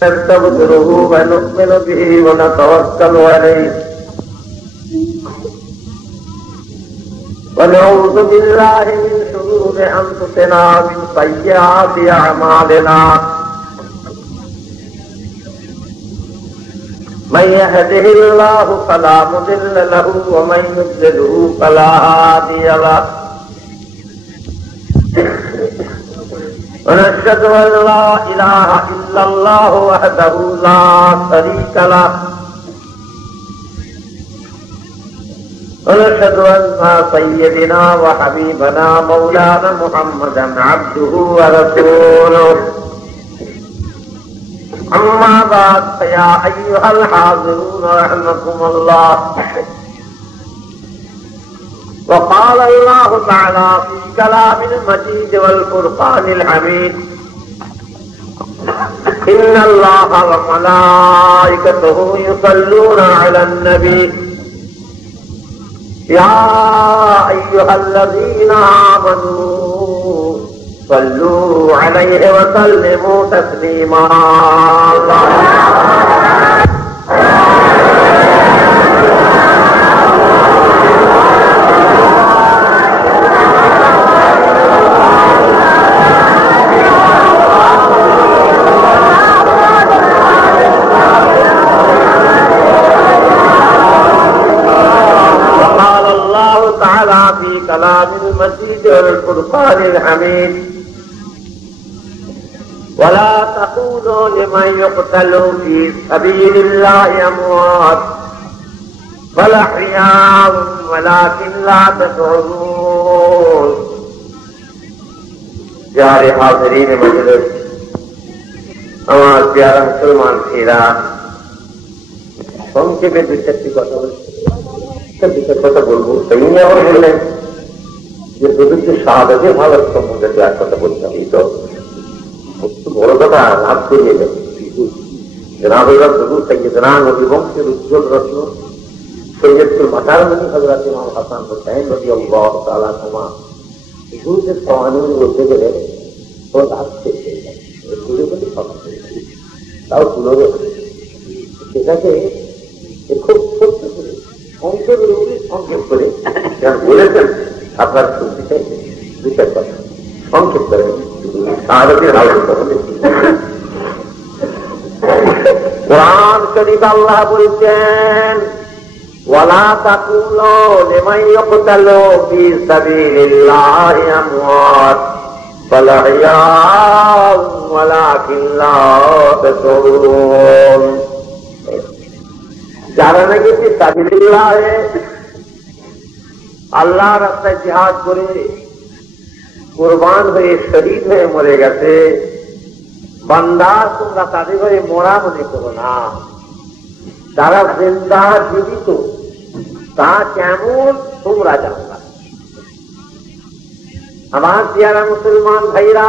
نستغفره ونؤمن به ونتوكل عليه ونعوذ بالله من شرور أنفسنا ومن سيئات أعمالنا من يهده الله فلا مضل له ومن يضلله فلا هادي له ونشهد أن لا إله إلا الله وحده لا شريك له ونشهد أن سيدنا وحبيبنا مولانا محمدا عبده ورسوله أما بعد فيا أيها الحاضرون رحمكم الله وقال الله تعالى في كلام المجيد والفرقان الحميد إن الله وملائكته يصلون على النبي يا أيها الذين آمنوا صلوا عليه وسلموا تسليما كلام المجيد والفرقان الحميد ولا تقولوا لمن يقتل في سبيل الله أموات بل أحياء ولكن لا تشعرون प्यारे हाज़रीन मजलिस আমার प्यारा मुसलमान भाईरा সংক্ষেপে দুই চারটি কথা বলবো তিনি আবার বললেন যে পবিত্র শাহাদাতে ভালো সম্বন্ধে এক কথা বলতে হবে তো বড় কথা লাভ করিয়ে যাবে জনাবেরা প্রভু সৈয়দনা নবী বংশের উজ্জ্বল রত্ন সৈয়দুল মাতারমণি হযরত ইমাম হাসান হুসাইন রাদিয়াল্লাহু তাআলা হুমা হুজুরের কানুন বলতে গেলে ও আসছে ঘুরে বলে তাও তুলবে সেটাকে খুব ছোট্ট করে সংক্ষেপ করে বলেছেন আপনার শুনতে চাই দুইটার কথা সংক্ষেপ করে কোরআন শরীফ আল্লাহ বলছেন ওয়ালা তাকুলু লিমান ইয়াকতালু ফি সাবিলিল্লাহি আমওয়াত বাল আহইয়াউ ওয়ালাকিন লা তাশউরুন যারা নাকি সাবিলিল্লাহে আল্লাহ রাস্তায় জিহাদ করে কুরবান হয়ে শহীদ হয়ে মরে গেছে বান্দা তোমরা তাদের ঘরে মরা মনে করো না তারা জিন্দা জীবিত তা কেমন তোমরা জানো না আমার প্রিয়ারা মুসলমান ভাইরা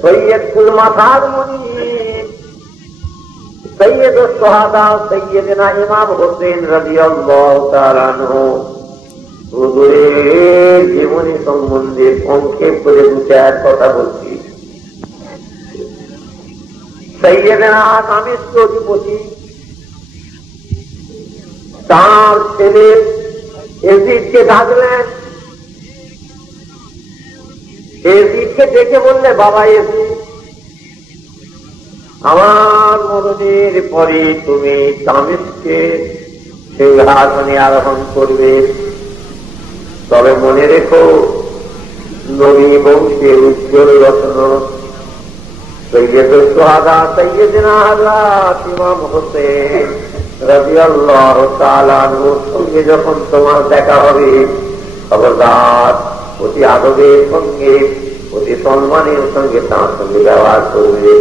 সৈয়দুল মাতারমণি সৈয়দ সোহাদা সৈয়দনা ইমাম হোসেন রাদিয়াল্লাহু তাআলা আনহু হুজুরের জীবনী সম্বন্ধে সংক্ষেপ করে দু চার কথা বলছি সৈয়দনা দামেস্ক অধিপতি তার ছেলে এজিদকে ডাকলেন এজিদকে ডেকে বললে বাবা এজিদ আমার মরণের পরে তুমি দামেস্কে সিংহাসনে আরোহণ করবে তবে মনে রেখো নবী বংশের উজ্জ্বল রত্ন সৈয়দুল সোহাদা সৈয়দনা হযরত ইমাম হোসেন রাদিয়াল্লাহু তাআলা আনহুর সঙ্গে যখন তোমার দেখা হবে খবরদার অতি আদবের সঙ্গে অতি সম্মানের সঙ্গে তার সঙ্গে ব্যবহার করবে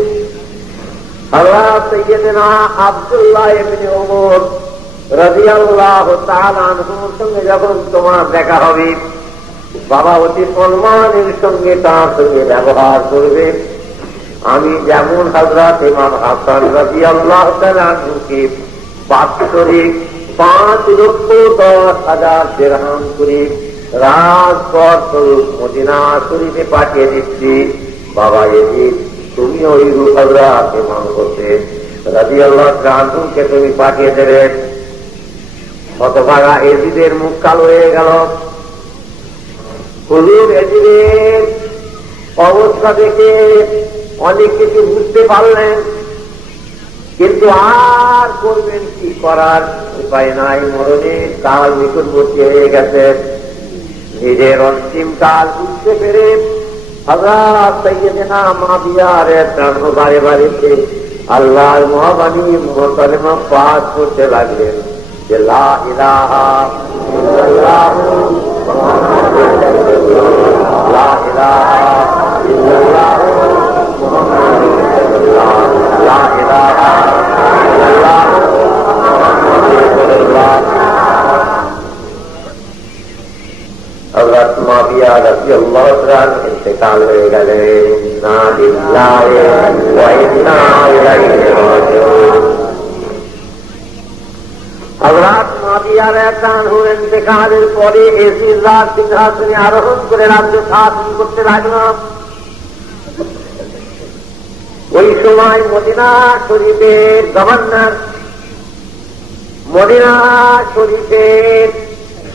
হযরত সৈয়দনা আব্দুল্লাহ ইবনে ওমর রাদিয়াল্লাহু তাআলা আনহুর সঙ্গে যখন তোমার দেখা হবে বাবা অতি সম্মানের সঙ্গে তার সঙ্গে ব্যবহার করবে আমি যেমন হযরত ইমাম হাসান রাদিয়াল্লাহু তাআলা আনহুকে বাৎসরিক 5,10,000 দিরহাম করে রাজপথ মদিনা শরীফে পাঠিয়ে দিচ্ছি বাবা এদিক তুমি ওই হযরত ইমাম হোসেন রাদিয়াল্লাহু তাআলাকে তুমি পাঠিয়ে দেবে। হতভাগা এজিদের মুখ কালো হয়ে গেল। হুজুর এজিদের অবস্থা দেখে অনেক কিছু বুঝতে পারলেন, কিন্তু আর করবেন কি, করার উপায় নাই। মরণের কাল নিকটবর্তী হয়ে গেছে। নিজের অন্তিম কাল বুঝতে পেরে হযরত সাইয়্যিদানা মাবিয়ারে প্রাণ বারে বাড়িতে আল্লাহর মহাবাণী মুহতালিমা পাঠ করতে লাগলেন যে লা ইলাহা ইল্লাল্লাহ মুহাম্মাদুর রাসূলুল্লাহ, লা ইলাহা ইল্লাল্লাহ মুহাম্মাদুর রাসূলুল্লাহ, লা ইলাহা ইল্লাল্লাহ মুহাম্মাদুর রাসূলুল্লাহ। হযরত মাবিয়া রাদিয়াল্লাহু তাআলা ইন্তেকাল হয়ে গেলেন। ইন্না লিল্লাহি ওয়া ইন্না ইলাইহি রাজিউন। হযরত মাবিয়া রাদিয়াল্লাহু ইন্তেকালের পরে এসিরাত সিংহাসনে আরোহণ করে রাজ্য শাসন করতে লাগলেন। ওই সময় মদিনা শরীফের গভর্নর, মদিনা শরীফের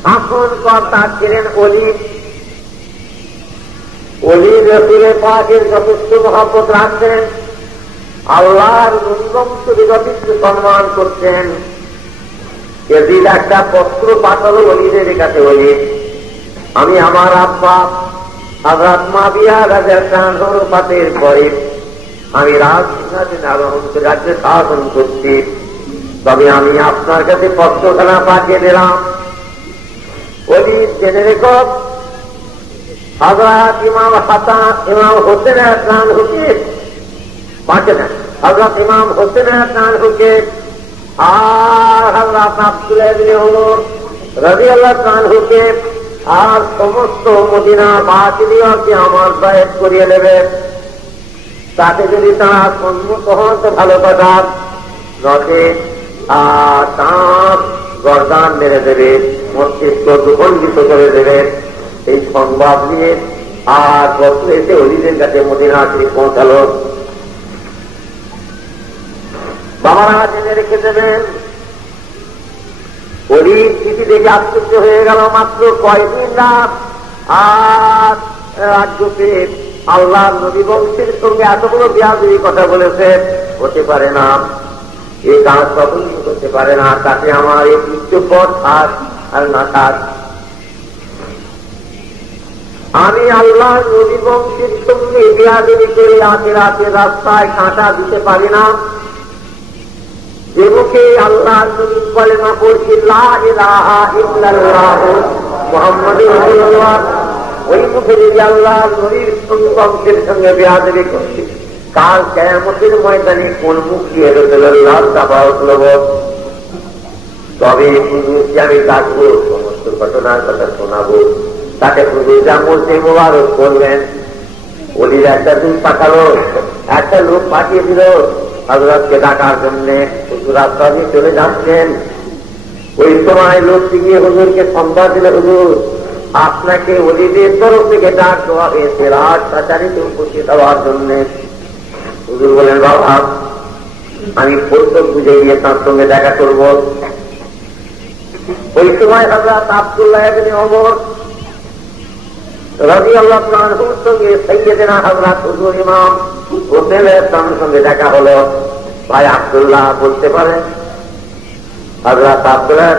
শাসন কর্তা ছিলেন অলি। অলি রাসূলের পাকের যথেষ্ট মহব্বত রাখতেন, আল্লাহর নবী যথেষ্ট সম্মান করতেন। এদিন একটা পত্র পাঠালো অলিদের কাছে, অলি আমি আমার আব্বা হযরত মাবিয়া রাদিয়াল্লাহু তাআলার পাতের পরে আমি রাজসিংহাসনে আরোহণ করে রাজ্যে শাসন করছি, তবে আমি আপনার কাছে পত্রখানা পাঠিয়ে দিলাম। ওলি জেনে রেখো, হযরত ইমাম হোসেন রাদিয়াল্লাহুকে পাঠিয়ে দেন। হযরত ইমাম হোসেন রাদিয়াল্লাহুকে আর হযরত আব্দুল্লাহ ইবনে ওমর রাদিয়াল্লাহু তাআলাকে আর সমস্ত মদিনা বাসীদেরকে আমার বাইত করিয়ে দেবে। তাতে যদি তারা সম্মত হন তো ভালো কথা, নচে তাঁর গর্দান মেরে দেবে, মস্তিষ্ক দুখণ্ডিত করে দেবে। এই সংবাদ নিয়ে আর পত্র এসে অলিদের কাছে মদিনা শরীফ পৌঁছালো। বাবারা জেনে রেখে দেবেন, অলির চিঠি দেখে আশ্চর্য হয়ে গেল। মাত্র কয়দিন না আর রাজ্যকে আল্লাহর নবী বংশের সঙ্গে এতগুলো বেয়াদবি কথা বলেছে, হতে পারে না, এই কাজ কখনই করতে পারে না। তাতে আমার এই উচ্চপদ থাক আর না থাক, আমি আল্লাহর নবী বংশের সঙ্গে বেয়াদবি করে আখিরাতের রাস্তায় কাঁটা দিতে পারি না। যে মুখে আল্লাহর নবী কলেমা পড়ছি লা ইলাহা ইল্লাল্লাহ মুহাম্মাদুর রাসূলুল্লাহ, ওই মুখে যদি আল্লাহর নবীর বংশের সঙ্গে বেয়াদবি করছি, কাল কিয়ামতের ময়দানে কোন মুখ দিয়ে রাসূলুল্লাহ সাফাত লব। তবে হুজুরকে আমি ডাকবো, সমস্ত ঘটনার কথা শোনাবো, তাকে হুজুর যা বলছে মোবারক করবেন। ওলির একটা দিন পাঠালো, একটা লোক পাঠিয়ে দিল হযরতকে ডাকার জন্য। হুজুর রাস্তা দিয়ে চলে যাচ্ছেন, ওই সময় লোকটি গিয়ে হুজুরকে সংবাদ দিল, হুজুর আপনাকে ওলিদের তরফ থেকে ডাক দেওয়া হয়েছে রাজকাচারীতে উপস্থিত হওয়ার জন্য। হুজুর বলেন, বাবা আমি প্রত্যেক বুঝে গিয়ে তার সঙ্গে দেখা করব। ওই সময় হযরত আব্দুল্লাহ ইবনে ওমর রাদিয়াল্লাহু আনহুর সঙ্গে সাইয়্যিদানা হযরত হুজুর ইমাম হোসেনের সঙ্গে দেখা হলো। ভাই আব্দুল্লাহ বলতে পারেন? হযরত আব্দুল্লাহ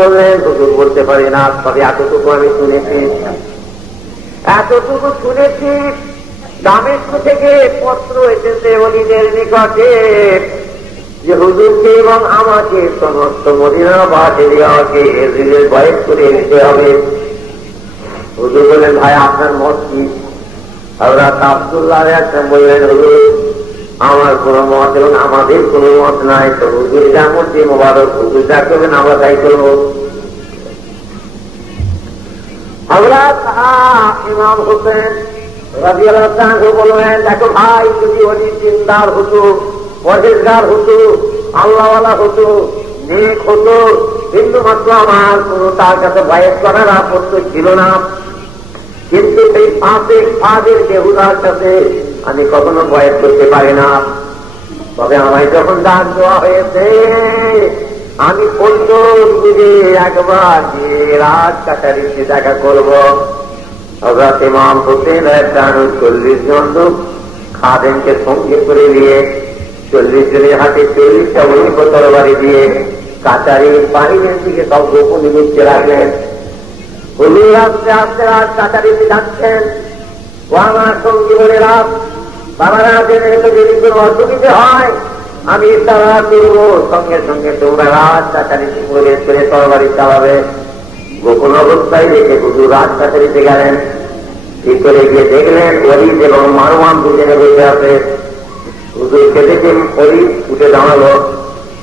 বললেন, হুজুর বলতে পারি না, তবে এতটুকু আমি শুনেছি, দামেস্ক থেকে পত্র এসেছে ওলিদের নিকটে যে হুজুরকে এবং আমাকে সমস্ত মদিনা বাসীদেরকে এজিদের বাইত করে নিতে হবে। হুজুর বললেন, ভাই আপনার মত কি? হযরত আব্দুল্লাহ বললেন, হুজুর আমার কোন মত এবং আমাদের কোন মত নাই, তো হুজুর যা মধ্যে মোবারক, হুজুর যা করবেন আমরা তাই করবো। হযরত ইমাম হোসেন রাদিয়াল্লাহু তাআলা বললেন, দেখো ভাই, যদি ওলি দিনদার হতো, পরহেজগার হতো, আল্লাহওয়ালা হতো, নেক হতো, কিন্তু মাত্র আমার কোন তার কাছে বাইত করার আপত্তি ছিল না। কিন্তু সেই ফাঁসের বেহুদার কাছে আমি কখনো বয়স করতে পারি না। তবে আমায় যখন দান দেওয়া হয়েছে আমি পল্লবীরে একবার যে রাত কাটারিতে দেখা করব। হযরত ইমাম হোসেন 40 জন লোক খাদেমকে সঙ্গে করে নিয়ে 40 জনের হাতে 40টা অলিপ তরবারি দিয়ে কাটারির বাহিরের দিকে সব গোপনে লুকিয়ে রাখলেন। হুজুর আস্তে আস্তে রাত কাটারিতে যাচ্ছেন। ও আমার সঙ্গী বোনেরা, বাবারা, জেনে যদি কোনো অসুবিধে হয় আমি তারা করব, সঙ্গে সঙ্গে তোমরা রাত কাটারিতে প্রবেশ করে তরবারি চালাবে। গোপন অবস্থায় রেখে হুজুর রাত কাটারিতে গেলেন। ভিতরে গিয়ে দেখলেন ওলিদ এবং মারওয়ান দুজনে বসে আছে। হুজুরকে দেখে ওলিদ উঠে দাঁড়ালো,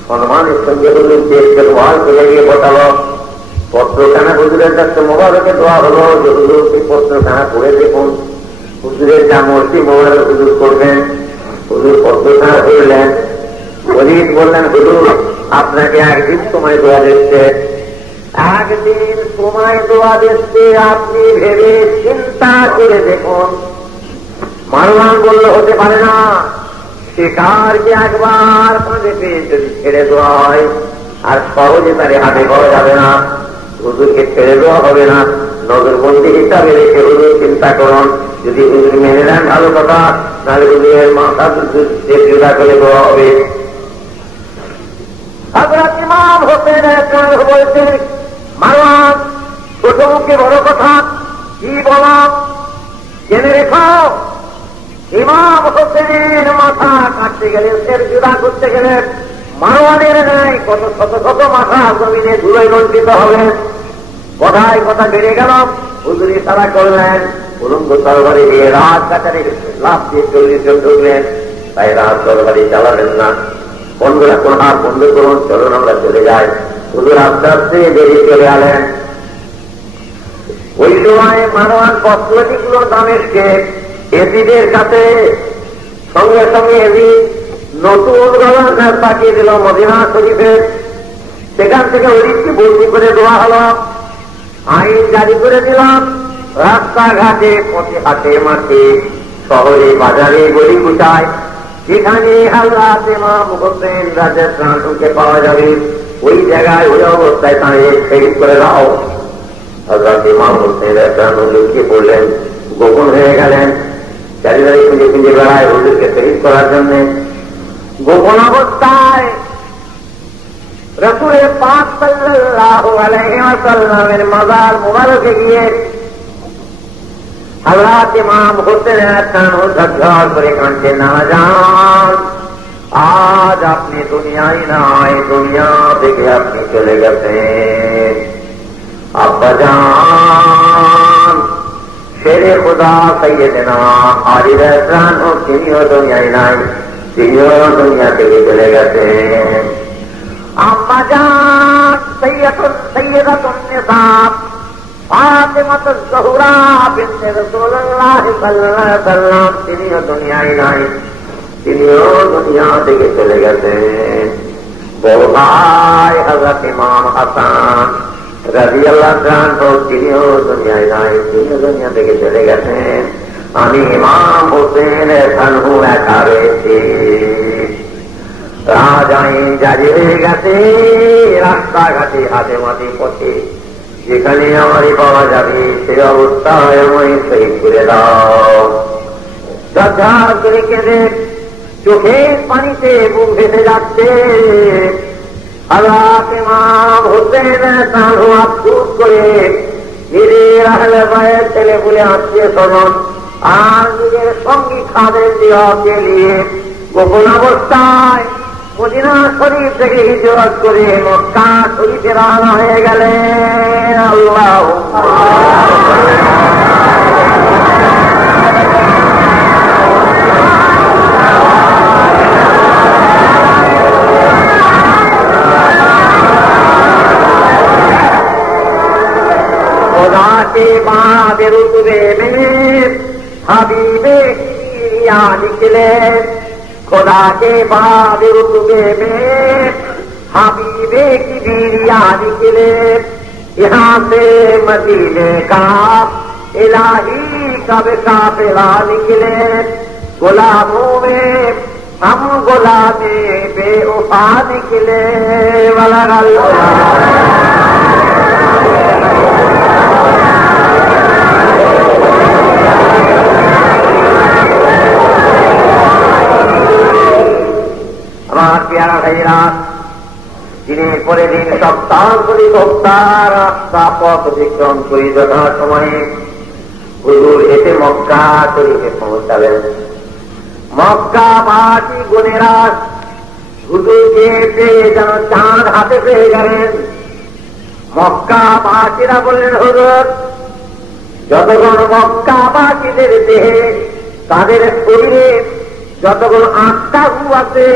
সম্মানের সঙ্গে হুজুরকে একটু ওয়াল করে গিয়ে বসালো। পত্রখানা হুজুরের কাছে মোবারকে দেওয়া হলো যে হুজুর সেই পত্রখানা পড়ে দেখুন, হুজুরের যা মর্জি মোবারক হুজুর করবেন। হুজুর পত্রখানা পড়লেন। ওলিদ বললেন, হুজুর আপনাকে একদিন সময় দেওয়া দিচ্ছে, একদিন সময় দেওয়া দিচ্ছে, আপনি ভেবে চিন্তা করে দেখুন। মারওয়ান বলল, হতে পারে না, শিকারকে একবার ফাঁদে পেয়ে যদি ছেড়ে দেওয়া হয় আর সহজে তারে হাতে পাওয়া যাবে না, হুজুরকে ছেড়ে দেওয়া হবে না। নজরবন্দি হিসাবে রেখে হুজুর চিন্তা করুন, যদি হুজুর মেনে নেন ভালো কথা, নাহলে হুজুরের মাথা জুদা করে দেওয়া হবে। হযরত ইমাম হোসেন বলছে, মারওয়ান ছোট মুখে বড় কথা কি বলা, জেনে রেখো ইমাম হোসেনের মাথা কাটতে গেলে, এর জুদা করতে গেলে মারওয়ানের নাই কত শত শত মাথা জমিনে ধুলোয় লঞ্চিত হবে। কথায় কথা বেড়ে গেল। হুজুরি তারা করলেন, উলঙ্গ তরবারি দিয়ে রাত কাটারে লাভ দিয়ে 40 জন ঢুকলেন। তাই রাত তরবারি চালাবেন না, বন্ধুরা কোন হাত বন্ধ করুন, চলুন আমরা চলে যাই। হুজুর আস্তে আস্তে বেরিয়ে চলে আলেন। ওই সময় মারওয়ান পত্র লিখল দামেশকে এজিদের কাছে। সঙ্গে সঙ্গে এজিদ নতুন গভর্নর পাঠিয়ে দিল মদিনা শরীফে। সেখান থেকে ওলিদকে বন্দি করে দেওয়া হলো, আইন জারি করে দিলাম। রাস্তাঘাটে, পথে হাটে মাঠে, শহরে বাজারে গলি কুচায়, যেখানে হযরত ইমাম হোসেন রাদিয়াল্লাহু আনহুকে পাওয়া যাবে ওই জায়গায় ওই অবস্থায় তাঁকে শহীদ করে দাও। হযরত ইমাম হোসেন রাদিয়াল্লাহু আনহু লুকিয়ে পড়লেন, গোপন হয়ে গেলেন। চারিদিকে খুঁজে খুঁজে বেড়ায় হুজুরকে শহীদ করার জন্য। গোপন অবস্থায় রাসূল পাক সাল্লাল্লাহু আলাইহি ওয়াসাল্লামের মাজার মুবারকে গিয়ে হযরত ইমাম হোসেন রাদিয়াল্লাহু আনহু ঝরঝর করে কাঁদছেন, না জান, আজ আপনি দুনিয়ায় নাই, দুনিয়া থেকে আপনি চলে গেছেন। আব্বা জান, শেরে খুদা সৈয়দনা আলী রাদিয়াল্লাহু আনহু তিনিও দুনিয়ায় নাই, তিনিও দুনিয়া থেকে চলে গেছেন। আম্মা জান সৈয়দাতুন নিসা ফাতিমাতুজ জোহরা বিনতে রাসূলুল্লাহ সাল্লাল্লাহু আলাইহি ওয়াসাল্লাম তিনিও দুনিয়ায় নাই, তিনিও দুনিয়া থেকে চলে গেছেন। বড় ভাই হযরত ইমাম হাসান রাদিয়াল্লাহু আনহু তিনিও দুনিয়ায় নাই, তিনিও দুনিয়া থেকে চলে গেছেন। আমি ইমাম হোসেন আনহু একা রয়েছি। রাজাই জারি হয়ে গেছে রাস্তাঘাটে, হাতে মাটি পথে, যেখানে আমারই পাওয়া যাবে সে অবস্থায় আমায় শহীদ করে দাও। ঝরঝর করে কেঁদে চোখের পানিতে বুক ভেসে যাচ্ছে। হযরত ইমাম হোসেন আনহু আফসোস করে নিজের আহলে বাইত ছেলে বলে আত্মীয় স্বজন আর নিজের সঙ্গী খাদেম দিওয়াকে নিয়ে গোপন অবস্থায় মদিনা শরীফ থেকে হিজরত করে মক্কা শরীফে রওনা হয়ে গেলেন। আল্লাহু खुदा के बाद रुतबे में हबीबे किया निकले, खुदा के बाद रुतबे में हबीबे की बीरिया निकले। यहाँ से मदीने का इलाही कब काफिला निकले, गुलामों में हम गुलामी बेवफा निकले वाला আমার পেয়ারা ভাইরা, দিনের পরে দিন সপ্তাহ করে সপ্তাহ রাস্তা পথ অতিক্রম করি যথা সময়ে হুজুর এসে মক্কা শরীফে পৌঁছালেন। মক্কাবাসী গুণেরা হুজুরকে পেয়ে যেন চাঁদ হাতে পেয়ে গেলেন। মক্কাবাসীরা বললেন, হুজুর যতক্ষণ মক্কাবাসীদের দেহে তাদের শরীরে যতক্ষণ আত্মা হু আছে,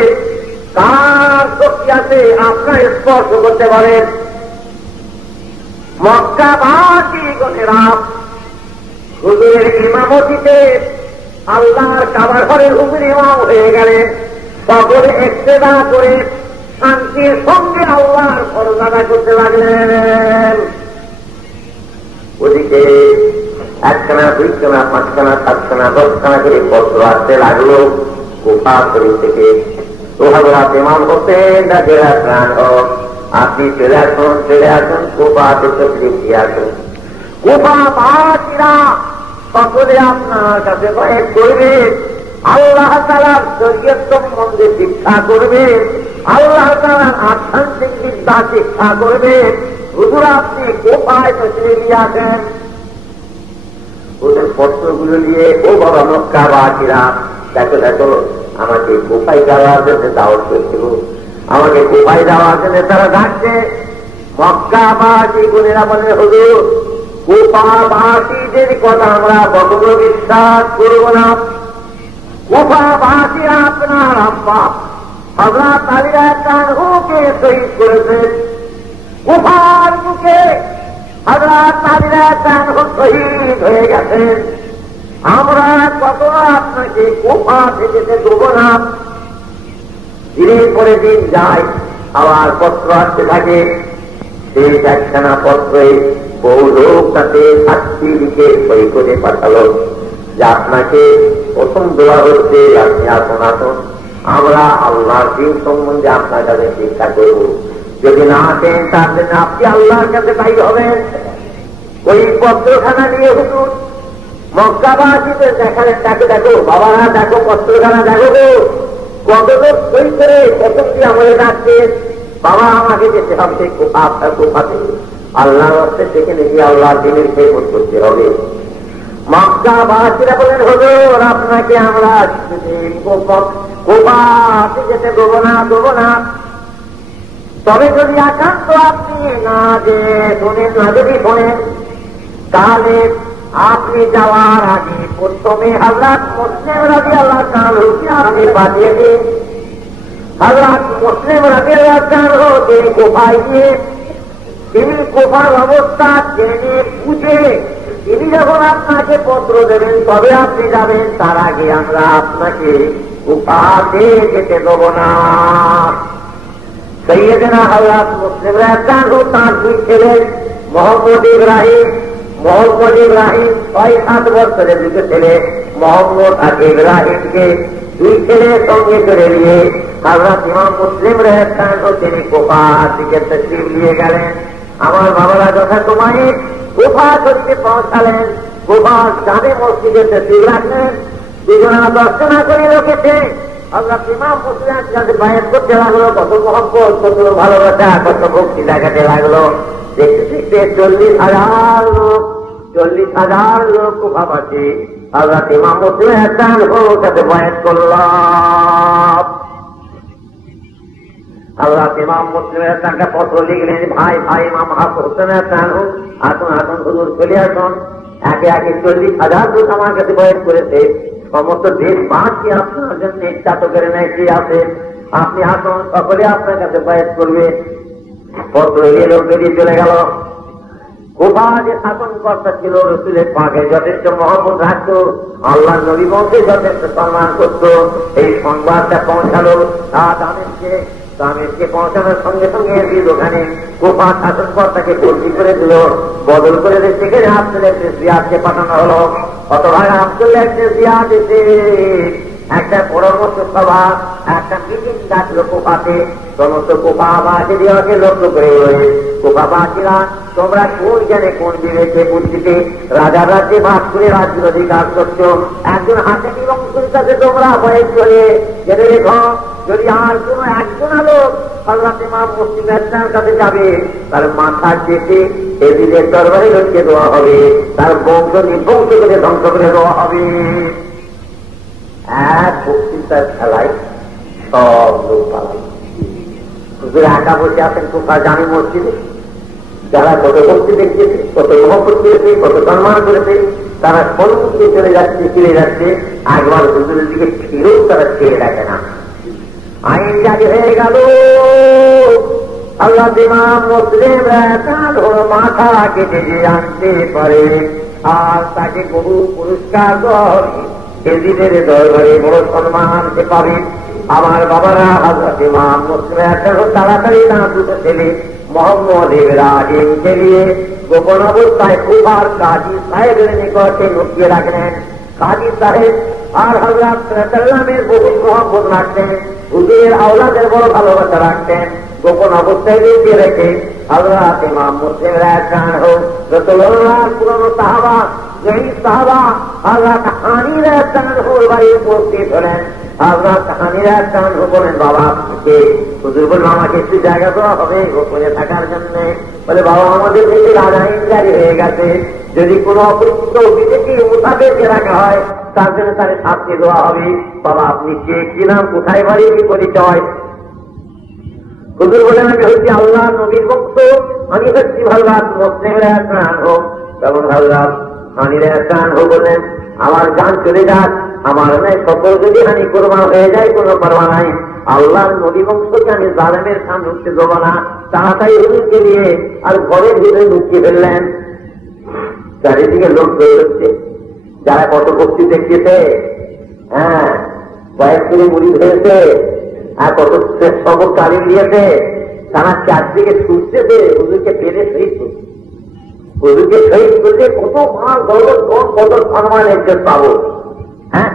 কার শক্তি আছে আপনার স্পর্শ করতে পারেন। মক্কাবাসী গুণেরা হুজুরের ইমামতিতে আল্লাহর কাবার ঘরের হুজুর ইমাম হয়ে গেলেন। সকলে ইক্তেদা করে শান্তির সঙ্গে আল্লাহর ফরজ আদায় করতে লাগলেন। ওদিকে একখানা, দুইখানা, পাঁচখানা, সাতখানা, দশখানা করে পত্র আসতে লাগলো কুফা শরীফ থেকে। সোহাবরাত ইমাম হোসেন রাজেরা প্রাণ হোক, আপনি চলে আসুন, চলে আসুন, কুফাতে তশরিফ দিয়ে আসুন। কুফাবাসীরা সকলে আপনার কাছে কয়েক করবে, আল্লাহ তাআলার শরীয়ত সম্বন্ধে শিক্ষা করবে, আল্লাহ তাআলার আধ্যাত্মিক বিদ্যা শিক্ষা করবে। হুজুর আপনি কোথায় তশরিফ দিয়ে আসেন? ওদের পত্রগুলো নিয়ে ও বাবা মক্কাবাসীরা, দেখো দেখো আমাকে কোথায় যাওয়ার জন্য দাওয়াত করছিল, আমাকে কোথায় যাওয়ার জন্য তারা ডাকছে। মক্কাবাসী গুণেরা বলে, হুজুর কুফাবাসীদের কথা আমরা কখনো বিশ্বাস করব না। কুফাবাসীরা আপনার আব্বা হযরত আলী রাদিয়াল্লাহু আনহুকে শহীদ করেছেন। কুফার মুখে হযরত আলী রাদিয়াল্লাহু আনহু শহীদ হয়ে গেছেন। আমরা কখনো আপনাকে কুফা থেকে দেব না। দিনের পরে দিন যায়, আবার পত্র আসতে থাকে। সেই একখানা পত্রে বহু লোক তাতে সাক্ষী লিখে সই করে পাঠালো যে আপনাকে প্রথম দেওয়া হচ্ছে, আপনি আসুন আসুন, আমরা আল্লাহর দিন সম্বন্ধে আপনার কাছে শিক্ষা করব। যদি না আসেন তার জন্য আপনি আল্লাহর কাছে বাইর হবেন। ওই পত্রখানা নিয়ে হুজুর মক্কাবাসীদের দেখালেন, দেখো দেখো বাবারা, দেখো পত্রখানা, দেখো গো কত লোক সই করে কতটি আমাদের ডাকছে। বাবা আমাকে যেতে হবে আপনার কোপাতে, আল্লাহর রাস্তে সেখানে গিয়ে আল্লাহর দিনের খেদমত করতে হবে। মক্কাবাসীরা বলেন, হুজুর আপনাকে আমরা কোপাতে যেতে দেবো না, দেবো না। তবে যদি একান্ত আপনি না যে শোনেন, না যদি শোনেন, তাহলে আপনি যাওয়ার আগে প্রথমে হযরত মুসলিম রাদিয়াল্লাহু তাআলাকে আপনি পাঠিয়ে দিন। হযরত মুসলিম রাদিয়াল্লাহু তাআলা তিনি কোপায় গিয়ে তিনি কোপার অবস্থা জেনে বুঝে তিনি যখন আপনাকে পত্র দেবেন তবে আপনি যাবেন, তার আগে আমরা আপনাকে কোপাতে যেতে দেব না। সৈয়দনা হযরত মুসলিম রাদিয়াল্লাহু তার দুই ছেলে মোহাম্মদ ইব্রাহিম 6-7 বছরের দুটো ছেলে মোহাম্মদ আর ইব্রাহিমকে দুই ছেলের সঙ্গে করে নিয়ে হযরত ইমাম মুসলিম রাদিয়াল্লাহু তিনি কুফা থেকে তশরিফ নিয়ে গেলেন। আমার বাবারা যথা সময়ে কুফা শরীফে পৌঁছালেন। কুফা জামে মসজিদে তশরিফ রাখলেন। দুজনা 10 জনা করে রেখেছে। হযরত ইমাম মুসলিমের কাছে বায়াত করতে লাগলো, কত মহব্বত, কত ভালোবাসা, কত ভক্তি দেখাতে লাগলো। দেখতে দেখতে 40,000 লোক কুফাবাসী হযরত ইমাম মুসলিমের কাছে বায়াত করলাম। হযরত ইমাম মুসলিমের একটা পত্র লিখলেন, ভাই ভাই ইমাম হোসেন আসুন আসুন হুজুর চলে আসুন। একে একে 40,000 লোক আমার কাছে বায়াত করেছে। সমস্ত দেশবাসী আপনার জন্য ইচ্ছা তো করে নেয় কি আছে, আপনি আসুন, সকলে আপনার কাছে বায়াত করবে। পত্র এলো, বেরিয়ে চলে গেল। কুফা যে শাসনকর্তা ছিল রাসূলের পাকে যথেষ্ট মহব্বত রাখত, আল্লাহ নবী বংশে যথেষ্ট সম্মান করত। এই সংবাদটা পৌঁছালো দামেশকে পৌঁছানোর সঙ্গে সঙ্গে ওখানে কুফা শাসনকর্তাকে বদলি করে দিল, বদল করে সেখানে আব্দুল্লাহ ইবনে জিয়াদকে পাঠানো হলো। অতভাবে আব্দুল্লাহ ইবনে জিয়াদ এসে একটা পরামর্শ সভা, একটা মিটিং ডাকলো কোপাতে। সমস্ত কোপাবাসীকে লক্ষ্য করে কোপাবাসীরা, তোমরা কোন জানে কোন বিবেকে বুদ্ধিতে রাজার রাজ্যে বাস করে রাজ্য অধিকার করছো, একজন হাসেনি বংশের কাছে তোমরা ভয়ে চলে জেনে রেখো, যদি আর কোন একজন লোক হযরত ইমাম মুসলিমের কাছে যাবে, তার মাথা কেটে এদিনের দরবারে লটকে দেওয়া হবে, তার বংশ নির্বংশ করে ধ্বংস করে দেওয়া হবে। এক বক্তৃতার খেলায় সব লোক পালাল। হুজুর একা বসে আছেন কোথায় জানি মসজিদে। যারা কত ভক্তি দেখিয়েছে, কত মহব্বত করেছে, কত সম্মান করেছে, তারা সম্মুখে চলে যাচ্ছে, ফিরে যাচ্ছে। একবার হুজুরের দিকে ফিরেও তারা ছেড়ে রাখে না। আইন জারি হয়ে গেল, আল্লাহ ইমাম মুসলিম মাথা কেটে যে আনতে পারে আর তাকে বহু পুরস্কার এদিনের দরবারে বড় সম্মান সে পাবে। আমার বাবারা, হযরত ইমাম মুসলিম তাড়াতাড়ি না দুটো ছেলে মোহাম্মদ ইব্রাহিমকে নিয়ে গোপন অবস্থায় কুফার কাজী সাহেবের নিকটে লুকিয়ে রাখলেন। কাজী সাহেব আর হযরত সাল্লামের বহু মহব্বত রাখতেন, হুজুরের আওলাদের বড় ভালোবাসা রাখতেন। গোপন অবস্থায় লুকিয়ে রেখে হযরত ইমাম মুসলিম রাসূলুল্লাহর পুরনো সাহাবা, যেই সাহাবা হযরত হানি রাদিয়াল্লাহু বাড়ি উপস্থিত হলেন। হযরত হানি রাদিয়াল্লাহু বলেন, বাবা আপনি হুজুর বললেন আমাকে একটু জায়গা দেওয়া হবে গোপনে থাকার জন্য। বলে, বাবা আমাদের দেশে আইন জারি হয়ে গেছে, যদি কোনো অপরিচিত বিদেশি মুসাফিরকে রাখা হয় তার জন্য তাকে শাস্তি দেওয়া হবে। বাবা আপনি কে, কি নাম, কোথায় বাড়ি, কি পরিচয়? হুজুর বলেন, আমি হচ্ছি আল্লাহ নবীর বংশ, আমি হচ্ছি হযরত মুসলিম রাদিয়াল্লাহু। তখন হযরত হানি রাদিয়াল্লাহু বলেন, আমার জান চলে যাক, আমার নয় সকল যদি হানি কোরবান হয়ে যায় কোনো পরোয়া নাই, আল্লাহর নবী বংশকে আমি জালেমের সামনে উঠতে দেবো না। তাড়াতাড়ি হুজুরকে নিয়ে আর ঘরের ভিতরে লুকিয়ে ফেললেন। চারিদিকে লোক বের হচ্ছে, যারা কত ভক্তি দেখিয়েছে, হ্যাঁ কয়েক করে মুড়ি ধরেছে আর কত সবক তালিম দিয়েছে, তারা চারদিকে ছুটতেছে হুজুরকে পেরে শহীদ করছে। হুজুরকে শহীদ করলে কত মাল দৌলত, কত সম্মান একজন পাবো। হ্যাঁ,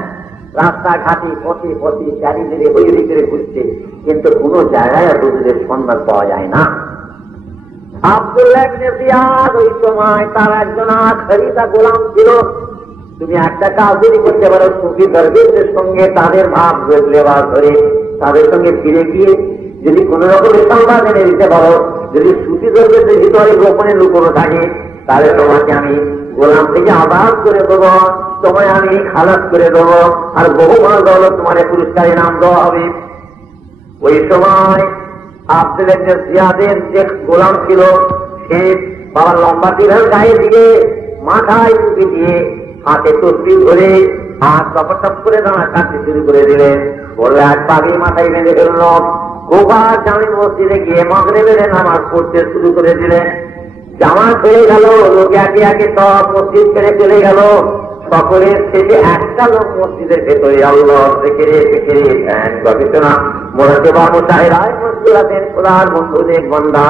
রাস্তাঘাটে পথে পথে চারিদিকে হইরি করে ঘুরছে, কিন্তু কোন জায়গায় হুজুরের সন্ধান পাওয়া যায় না। আব্দুল্লাহ ইবনে জিয়াদ ওই সময় তার একজন খরিদা গোলাম ছিল। তুমি একটা কাজ যদি করতে পারো, সুফি দরবেশদের সঙ্গে তাদের ভাব লেবার ধরে তাদের সঙ্গে ফিরে গিয়ে যদি কোন রকমের সংবাদ এনে দিতে পারো, যদি সুফি দরবেশদের ভিতরে গোপনে লুকোনো থাকে, তাহলে তোমাকে আমি গোলাম থেকে আবাদ করে দেবো, তোমায় আমি খালাস করে দেবো, আর বহু মাল দৌলত তোমার পুরস্কার ইনাম দেওয়া হবে। ওই সময় আব্দুল্লাহ ইবনে জিয়াদের যে গোলাম ছিল, সে বাবার লম্বা তীরের গায়ে দিয়ে মাথায় টুপি দিয়ে হাতে তসবিহ ধরে হাত টপ করে দাঁড়া কাটতে শুরু করে দিলেন। বললে এক পাগড়ি মাথায় বেঁধে ফেলল, গোপা জামি মসজিদে গিয়ে মাগরিবের নামাজ পড়তে শুরু করে দিলেন। জামাত হয়ে গেল, লোকে একে একে সব মসজিদ ছেড়ে চলে গেল। সকলের শেষে একটা লোক মসজিদের ভেতরে আল্লাহ গবেষণা মোড়াতে বা মোশাহেরায় মসজিদাতের খোলার বন্ধুদের বন্ধা।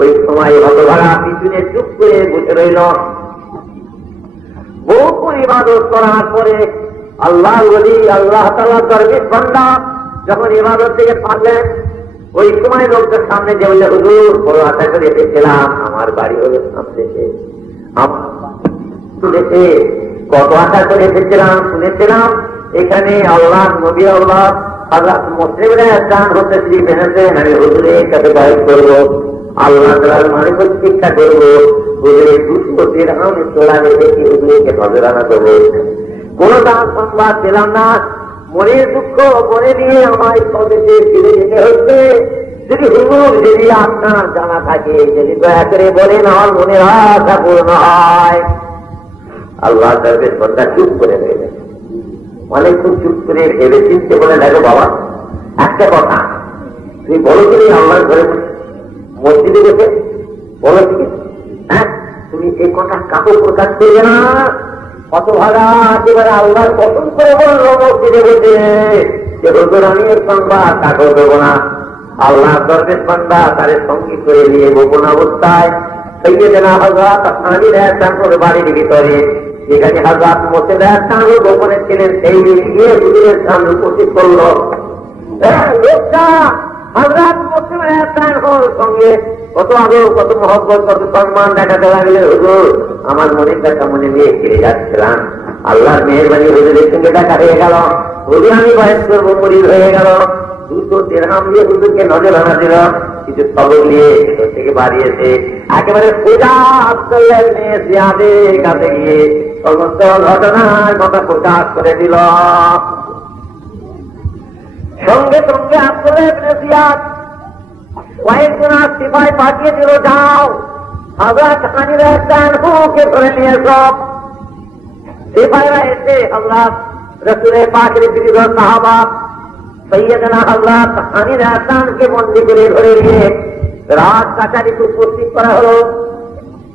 ওই সময় হতভাগা পিছনে চুপ করে বসে রইল। বহু ইবাদত করার পরে আল্লাহ ওলি, আল্লাহ তাআলা দরবেশ বান্দা যখন ইবাদত থেকে পারলেন, ওই সময় লোকদের সামনে যে বললে, হুজুর বড় আশা করে এসেছিলাম, আমার বাড়ি হলো সামনে, কত আশা করে এসেছিলাম, শুনেছিলাম এখানে আল্লাহ নবী আল্লাহ হযরত মুসলিমরা দান হতে শ্রী বেনেছেন, আমি হুজুরের কাছে বাইক করবো, আল্লাহ তাআলার মানিকত শিক্ষা করবো, হুজুরের 200 দিরহাম তোলা রেখে হুজুরকে নজরানা দেবো। কোন তার সংবাদ পেলাম না। মনের দুঃখ মনে নিয়ে আমার স্বদেশে ফিরে যেতে হচ্ছে। যদি হুজুর, যদি আপনার জানা থাকে, যদি দয়া করে বলেন আমার মনের আশা পূর্ণ হয়। আল্লাহ দরবেশ বান্দা চুপ করে রইলেন। অনেকক্ষণ চুপ করে ভেবে চিনতে বলে, দেখো বাবা, একটা কথা তুমি বলো, তুমি আল্লাহর ঘরে মসজিদে বসে বলো, ঠিক আছে? হ্যাঁ, তুমি এই কথা কাপড় প্রকাশ করবে না। কত ভাড়া একেবারে আল্লাহর কসম করে বলল মসজিদে বসে যে হুজুর আমি এর সংবাদ কাগজ দেবো না। আল্লাহ দরবেশ বান্দা তাদের সঙ্গী করে নিয়ে গোপন অবস্থায় সাইয়েদেনা হযরত আলী রাদিয়াল্লাহু বাড়ির ভিতরে যেখানে হযরত মুসা তাঁর গোপনে ছিলেন সেই গিয়ে হুজুরের সামনে উপস্থিত করল। লোকটা হযরত মুসা তাঁর সঙ্গে কত আদর, কত মহব্বত, কত সম্মান দেখাতে লাগলেন। হুজুর, আমার মনের কথা মনে নিয়ে ফিরে যাচ্ছিলাম, আল্লাহর মেহেরবানি হুজুরের সঙ্গে দেখা হয়ে গেল। হুজুর আমি বয়স করবো, মরিদ হয়ে গেল। 200 দিরহাম দিয়ে হুজুরকে নজরানা দিল। কিছু খবর নিয়ে ভেতর থেকে বাড়িয়েছে, একেবারে সোজা আব্দুল্লাহ ইবনে জিয়াদের কাছে গিয়ে সমস্ত ঘটনার কথা প্রকাশ করে দিল। সঙ্গে সঙ্গে আব্দুল্লাহ ইবনে জিয়াদ কয়েকজন সিপাহি পাঠিয়ে দিল, যাও হযরত হানি রাদিয়াল্লাহু আনহুকে ধরে নিয়ে এসো। সিপাহীরা এসে হযরত রাসূলের পাকের প্রিয় সাহাবা সৈয়দনা হযরত হানি রাদিয়াল্লাহু বন্দী করে ধরে নিয়ে রাত কাটারিতে উপস্থিত করা হলো।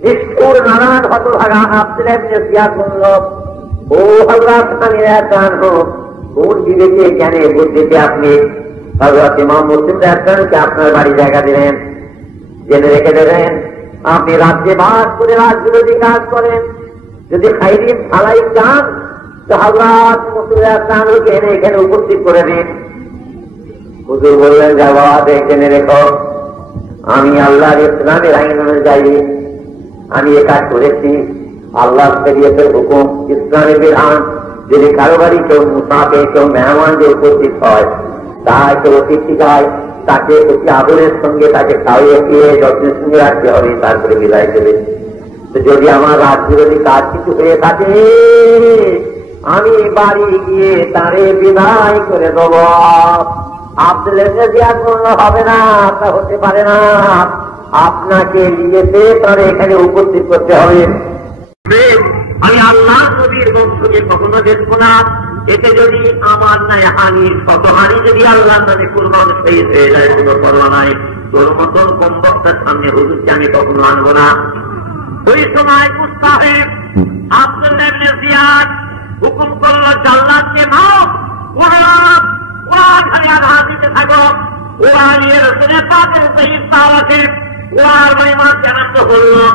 নিষ্ঠুর নারায়ণ হতভাগা আব্দুল্লাহ ইবনে জিয়াদ বলল, ও হযরত হানি রাদিয়াল্লাহু, কোন বিবেকে জ্ঞানে বুদ্ধিতে আপনি হযরত ইমাম মুসলিম রাদিয়াল্লাহুকে আপনার বাড়ি জায়গা দিলেন? জেনে রেখে দেবেন, আপনি রাজ্যে বাস করে রাজবিরোধী কাজ করেন। যদি খাইরি ফালাই চান তো হযরত মুসলিম রাদিয়াল্লাহুকে এনে এখানে উপস্থিত করে দিন। হুজুর বললেন, যাওয়া জেনে রেখো, আমি আল্লাহর ইসলামের আইন অনুযায়ী আমি এ কাজ করেছি। আল্লাহ শরীয়তের হুকুম, ইসলামের বিধান, যদি কারো বাড়ি কেউ মুসাফির, কেউ মেহমান যে উপস্থিত হয়, তাই কেউ অতিথি যায়, তাকে অতি আদরের সঙ্গে তাকে খাওয়িয়ে খেয়ে যত্নের সঙ্গে রাখতে হবে, তারপরে বিদায় দেবে। তো যদি আমার রাজবিরোধী কাজ কিছু হয়ে থাকে, আমি বাড়ি গিয়ে তারে বিদায় করে দেব। আব্দুল্লাহ ইবনে জিয়াদ বলল, হবে না, তা হতে পারে না, আপনাকে নিয়েতে তারে এখানে উপস্থিত করতে হবে। আমি আল্লাহ নবীর বংশকে কখনো দেখবো না, এতে যদি আমার নাই হানির শত হানি যদি আল্লাহ তাদের কুরবান শহীদ হয়ে যায়, কোনো পরোয়া নাই। তোর মতন কমবক্তার সামনে হুজুরকে আমি কখনো আনবো না। ওই সময় মুস্তাহিব আব্দুল্লাহ ইবনে জিয়াদ হুকুম করলো, জাল্লাদকে মারো, ওরা খালি আঘাত দিতে থাকো, ওরা নিয়ে রসুলের পাকের শহীদ সাহাবাকে ওরার পরিমাণকে আনন্দ করলো।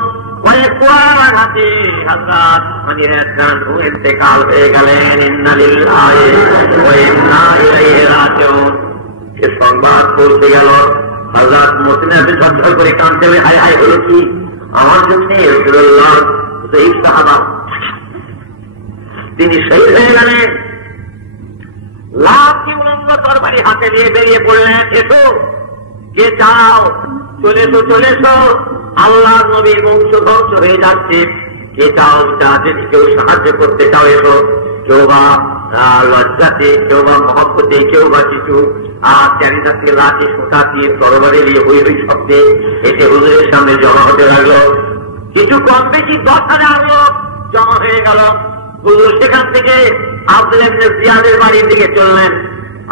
কয়েক ওয়ার আঘাতে হযরত হানি রাদিয়াল্লাহু ইন্তেকাল হয়ে গেলেন। ইন্না লিল্লাহি ওয়া ইন্না ইলাইহি রাজিউন। সে সংবাদ পৌঁছে গেল। হযরত মুসলিম ঝরঝর করে কাঁদতে হবে, হায় হায়, হলো কি আমার জন্য? রাসূলুল্লাহ শহীদ সাহাবা, তিনি শহীদ হয়ে গেলেন। লাঠি উলঙ্গ তরবারি হাতে নিয়ে বেরিয়ে পড়লেন, এসো, কে চাও, চলেছো চলেছো, আল্লাহ নবীর বংশ ধ্বংস হয়ে যাচ্ছে, কে চাও, যদি কেউ সাহায্য করতে চাও এসো। কেউ বা লজ্জাতে, কেউ বা মহব্বতে, কেউ বা কিছু আর চারিদা থেকে লাঠি সোঁটা দিয়ে তরবারি দিয়ে হই হই শব্দে এসে হুজুরের সামনে জমা হতে লাগলো। কিছু কম বেশি 10,000 লোক জমা হয়ে গেল। হুজুর সেখান থেকে আব্দুল্লাহ ইবনে জিয়াদের বাড়ির দিকে চললেন।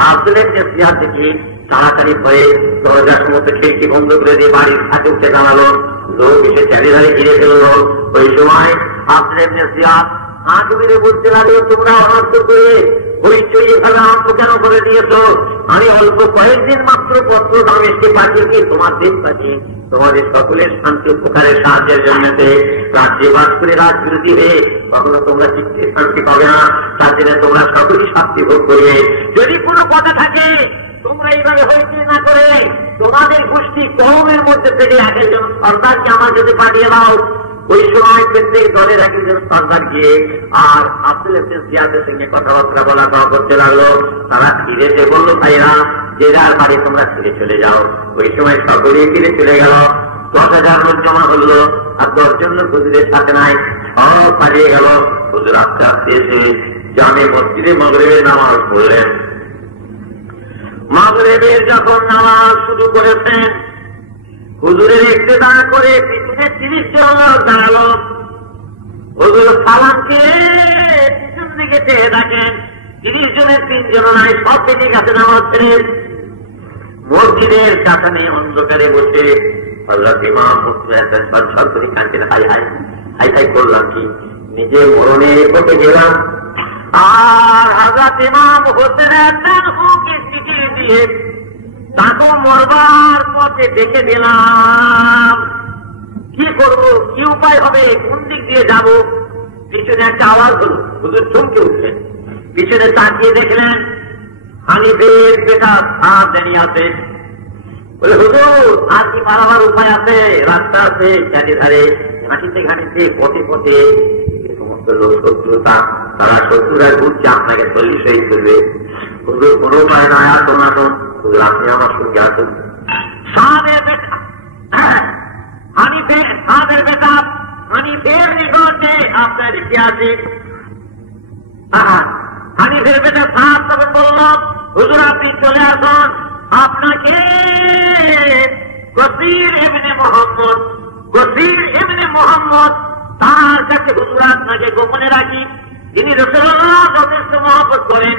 আব্দুল্লাহ ইবনে জিয়াদ দেখি তাড়াতাড়ি হয়ে দরজার সমস্ত খিড়কি বন্ধ করে দিয়ে বাড়ির ছাদে উঠে দাঁড়ালো। লোক এসে চারিধারে ঘিরে ফেললো। ওই সময় আব্দুল্লাহ ইবনে জিয়াদ আঁক মেরে বলতে লাগলো, তোমরা অনর্থ করে হইচই এখানে আরম্ভ কেন করে দিয়েছ? আমি অল্প কয়েকদিন মাত্র পত্র দামেশকে পাঠিয়েছি, তোমার দেশ পাঠিয়ে তোমাদের সকলের শান্তি উপকারের সাহায্যের জন্য। রাজ্যে বাস করে রাজবিরোধী হয়ে কখনো তোমরা চিত্তে শান্তি পাবে না, তার জন্য তোমরা সকলেই শাস্তি ভোগ করবে। যদি কোনো কথা থাকে তোমরা এইভাবে হইচই না করে তোমাদের গোষ্ঠী কওমের মধ্যে থেকে একজন সর্দারকে আমার যদি পাঠিয়ে দাও। ওই সময় প্রত্যেক দলের একজন সর্দার গিয়ে আর আব্দুল্লাহ ইবনে জিয়াদের সঙ্গে কথাবার্তা বলা করতে লাগলো। তারা ফিরে এসে বললো, ভাইরা যে যার বাড়ি তোমরা ফিরে চলে যাও। ওই সময় সকলেই ফিরে চলে গেল। 10,000 লোক জমা হলো আর 10 জন লোক হুজুরের সাথে নাই, সব পালিয়ে গেল। হুজুর আস্তে আস্তে এসে জামে মসজিদে মাগরিবের নামাজ পড়লেন। মাগরিবের যখন নামাজ শুরু করেছেন, হুজুরের ইক্তেদা করে পিছনে 30 জন লোক দাঁড়ালো। হুজুর সালামকে পিছন দিকে চেয়ে দেখেন 30 জনের 3 জন নাই, সব পেটে গেছে নামাজ ছেড়ে। মসজিদের কাছানে অন্ধকারে বসে হযরত ইমাম মুসলিম করে কাঁদছেন, হাই হাই হাই হাই করলাম কি, নিজে মরণে পথে গেলাম আর হযরত ইমাম হোসেনের হুকে শিখিয়ে দিয়ে তাকে মরবার পথে দেখে দিলাম। কি করবো, কি উপায় হবে, কোন দিক দিয়ে যাব? পিছনে একটা আওয়াজ হল, হুজুর চমকে উঠলেন, পিছনে তাকিয়ে দেখলেন হানিফের বেটা সাপ দাঁড়িয়ে আছে। বলে হুজুর আর কি পালাবার উপায় আছে? রাস্তা আছে চারিধারে, ঘাঁটিতে ঘাঁটিতে পথে পথে সমস্ত লোক শত্রুতা, তারা শত্রুরা ঘুরছে, আপনাকে তৈরি শহীদ করবে। হুজুর কোনো উপায় না, আসুন আসুন হুজুর, আপনি আমার সঙ্গে আসুন। সাদের বেটা হানিফের, সাদের বেটা হানিফের নিকটে আপনার রেখে আছে। হানিফের বেটা সাপ তখন বলল, হুজুর আপনি চলে আসুন, আপনাকে গসির ইবনে মোহাম্মদ তার কাছে হুজুর আপনাকে গোপনে রাখি। তিনি রাসূলুল্লাহ যথেষ্ট মহব্বত করেন,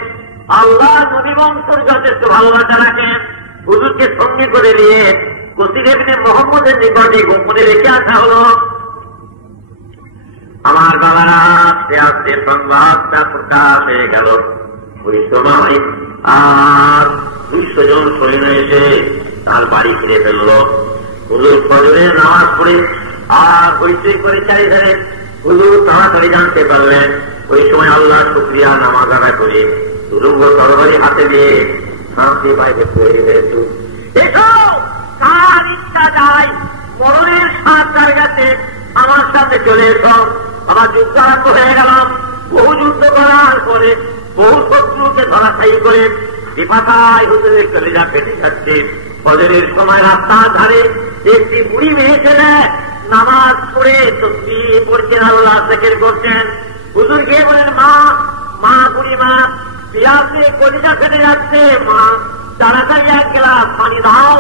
আল্লাহ নবী বংশের যথেষ্ট ভালোবাসা রাখেন। হুজুরকে সঙ্গে করে নিয়ে গসির ইবনে মোহাম্মদের নিকটে গোপনে রেখে আসা হল। আমার বাবারা, আস্তে আস্তে সংবাদটা প্রকাশ হয়ে গেল। ওই সময় আর 200 জন সৈন্য এসে তার বাড়ি ফিরে ফেলল। হুজুর ফজরের নামাজ পড়ে আর হইচই করে চারিধারে হুজুর তাড়াতাড়ি জানতে পারলেন। ওই সময় আল্লাহ শুকরিয়া নামাজ আদায় করে তুলুঙ্গ তরবারি হাতে দিয়ে শান্তি বাইরে পড়ে গেছে। এসো, কার ইচ্ছা যায় মরণের স্বাদ তার কাছে, আমার সামনে চলে এসো। আমার যুদ্ধ আরম্ভ হয়ে গেলাম। বহু যুদ্ধ করার পরে বহু শত্রুকে ধরাশায়ী করে বিপাকায় হুজুরের কলিজা ফেটে যাচ্ছে। ফজরের সময় রাস্তার ধারে একটি বুড়ি মেয়ে ছেলে নামাজ পড়ে তসবিহ পড়ছেন, আল্লাহ জিকির করছেন। হুজুর গিয়ে বলেন, মা বুড়ি মা, পিয়াসে কলিজা ফেটে যাচ্ছে, মা তাড়াতাড়ি 1 গ্লাস পানি দাও।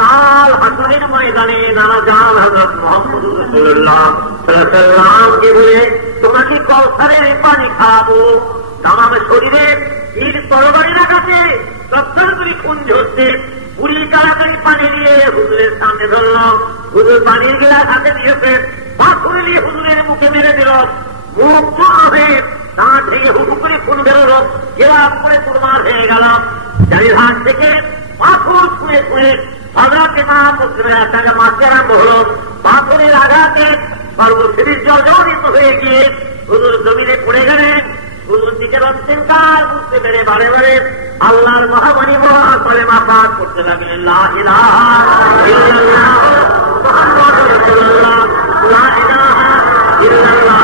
কাল হাসরের ময়দানে নানা জান হযরত মুহাম্মদ রাসূলুল্লাহ সাল্লাল্লাহু আলাইহি ওয়াসাল্লামকে বলে তোমাকে কওসারের পানি খাওয়াবো। তামাম শরীরে তীর তরবারি লাগাতে সত্তর করে খুন ঝরছে। বুড়ি তাড়াতাড়ি পানি নিয়ে হুজুরের সামনে ধরল। হুজুর পানির গ্লাস হাতে দিয়েছেন, পাথর নিয়ে হুজুরের মুখে মেরে দিল। মুখ চূর্ণ হয়ে দাঁত থেকে হুটু করে খুন বেরোল, গেলাপ করে চুরমার হয়ে গেল। চারির হাত থেকে পাথর ছুঁয়ে ছুঁয়ে হযরত ইমাম মুসলিমের তাকে মারতে আরম্ভ হল। পাথরের আঘাতে সর্বশরীর জর্জরিত হয়ে গিয়ে হুজুর জমিনে পড়ে গেলেন। হুজুর দিকের অত্যন্তকাল বুঝতে পেরে বারে বারে আল্লাহর মহাবাণী কলেমা পাঠ করতে লাগলেন, লা ইলাহা ইল্লাল্লাহ মুহাম্মাদুর রাসূলুল্লাহ, লা ইলাহা ইল্লাল্লাহ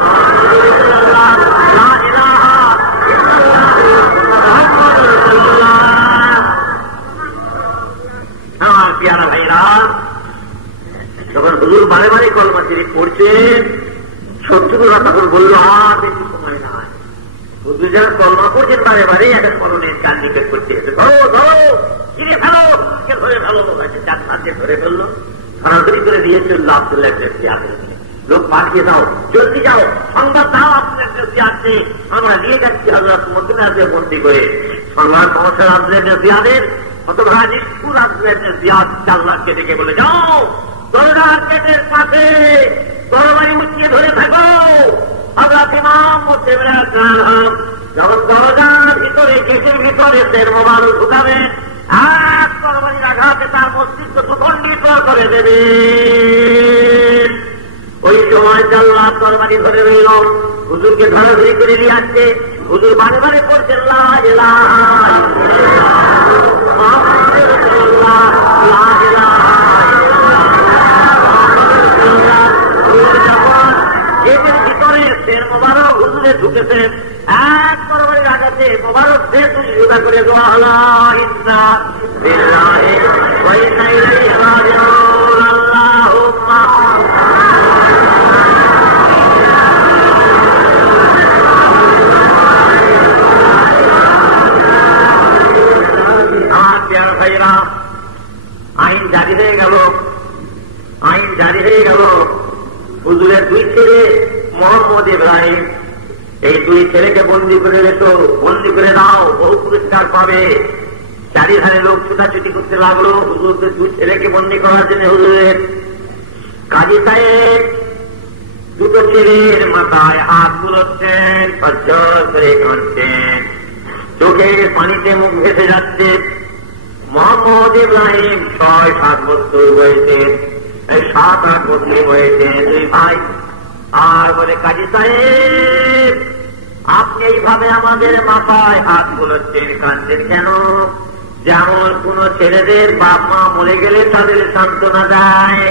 মুহাম্মাদুর রাসূলুল্লাহ, লা ইলাহা ইল্লাল্লাহ মুহাম্মাদুর রাসূলুল্লাহ। আমার প্রিয়ারা ভাইরা, যখন হুজুর বারে বারে কলমা শরীফ পড়ছেন, শত্রুরা তখন বলল, আর বেশি সময় নাই। হুজুর যারা কলমা করছেন বারে বারে একটা স্মরণের চাল নিকেট করতে এসে ধরো ধরো কিনে ফেলো, ধরে ফেলো, 4-5 ধরে ফেললো। সরাসরি করে দিয়েছে আব্দুল্লাহ ইবনে জিয়াদ, লোক পাঠিয়ে দাও, জলদি যাও, সংবাদ দাও আব্দুল্লাহ ইবনে জিয়াদকে, আমরা নিয়ে যাচ্ছি হযরত মদিনাতে বন্দী করে। সংবাদ পৌঁছে আব্দুল্লাহ ইবনে জিয়াদের, অতঃপর নিষ্ঠুর আব্দুল্লাহ ইবনে জিয়াদ জাল্লাদকে ডেকে বলে, যাও দরগার গেটের পাশে তরবারি উঠিয়ে ধরে থাকো। হযরত ইমাম মুসলিম রাদিয়াল্লাহু যখন দরজার ভিতরে গেটের ভিতরে তের মোবারক ঢুকাবে, এক তরবারির আঘাতে তার মস্তিষ্ক সুখণ্ডিত করে দেবে। ওই সময় জাল্লাদ তরবারি ধরে রইল, হুজুরকে ধরাধরি করে নিয়ে আসছে। হুজুর বারে বারে পড়ছেন, লা ইলাহা ইল্লাল্লাহ মুহাম্মাদুর রাসূলুল্লাহ, লা ইলাহা গেটের ভিতরে তের মোবারক হুজুরে ঢুকেছে, এক তরবারির আঘাতে মোবারক সে তুলি জুদা করে দেওয়া হল। ইন্না লিল্লাহি ওয়া ইন্না ইলাইহি রাজিউন। আল্লাহুম্মা আমার প্রিয় ভাইরা, আইন জারি হয়ে গেল, আইন জারি হয়ে গেল। হুজুরের 2 ছেলে মোহাম্মদ ইব্রাহিম, এই 2 ছেলেকে বন্দী করে রেখো, বন্দী করে দাও, বহু পুরস্কার পাবে। চারিধারে লোক ছুটাছুটি করতে লাগলো হুজুরকে 2 ছেলেকে বন্দী করার জন্য। হুজুরের কাজী সাহেব 2 ছেলের মাথায় হাত বুলোচ্ছেন, সজ্জর করে কাঁদছেন, চোখের পানিতে মুখ ভেসে যাচ্ছে। মোহাম্মদ ইব্রাহিম 6-7 বছর বয়সে, 7-8 বছর বয়সে 2 ভাই আর বলে, কাজী সাহেব আপনি এইভাবে আমাদের মাথায় হাত বোলাচ্ছেন, কাঁদছেন কেন? যেমন কোন ছেলেদের বাপ মা মরে গেলে তাদের সান্ত্বনা দেয়,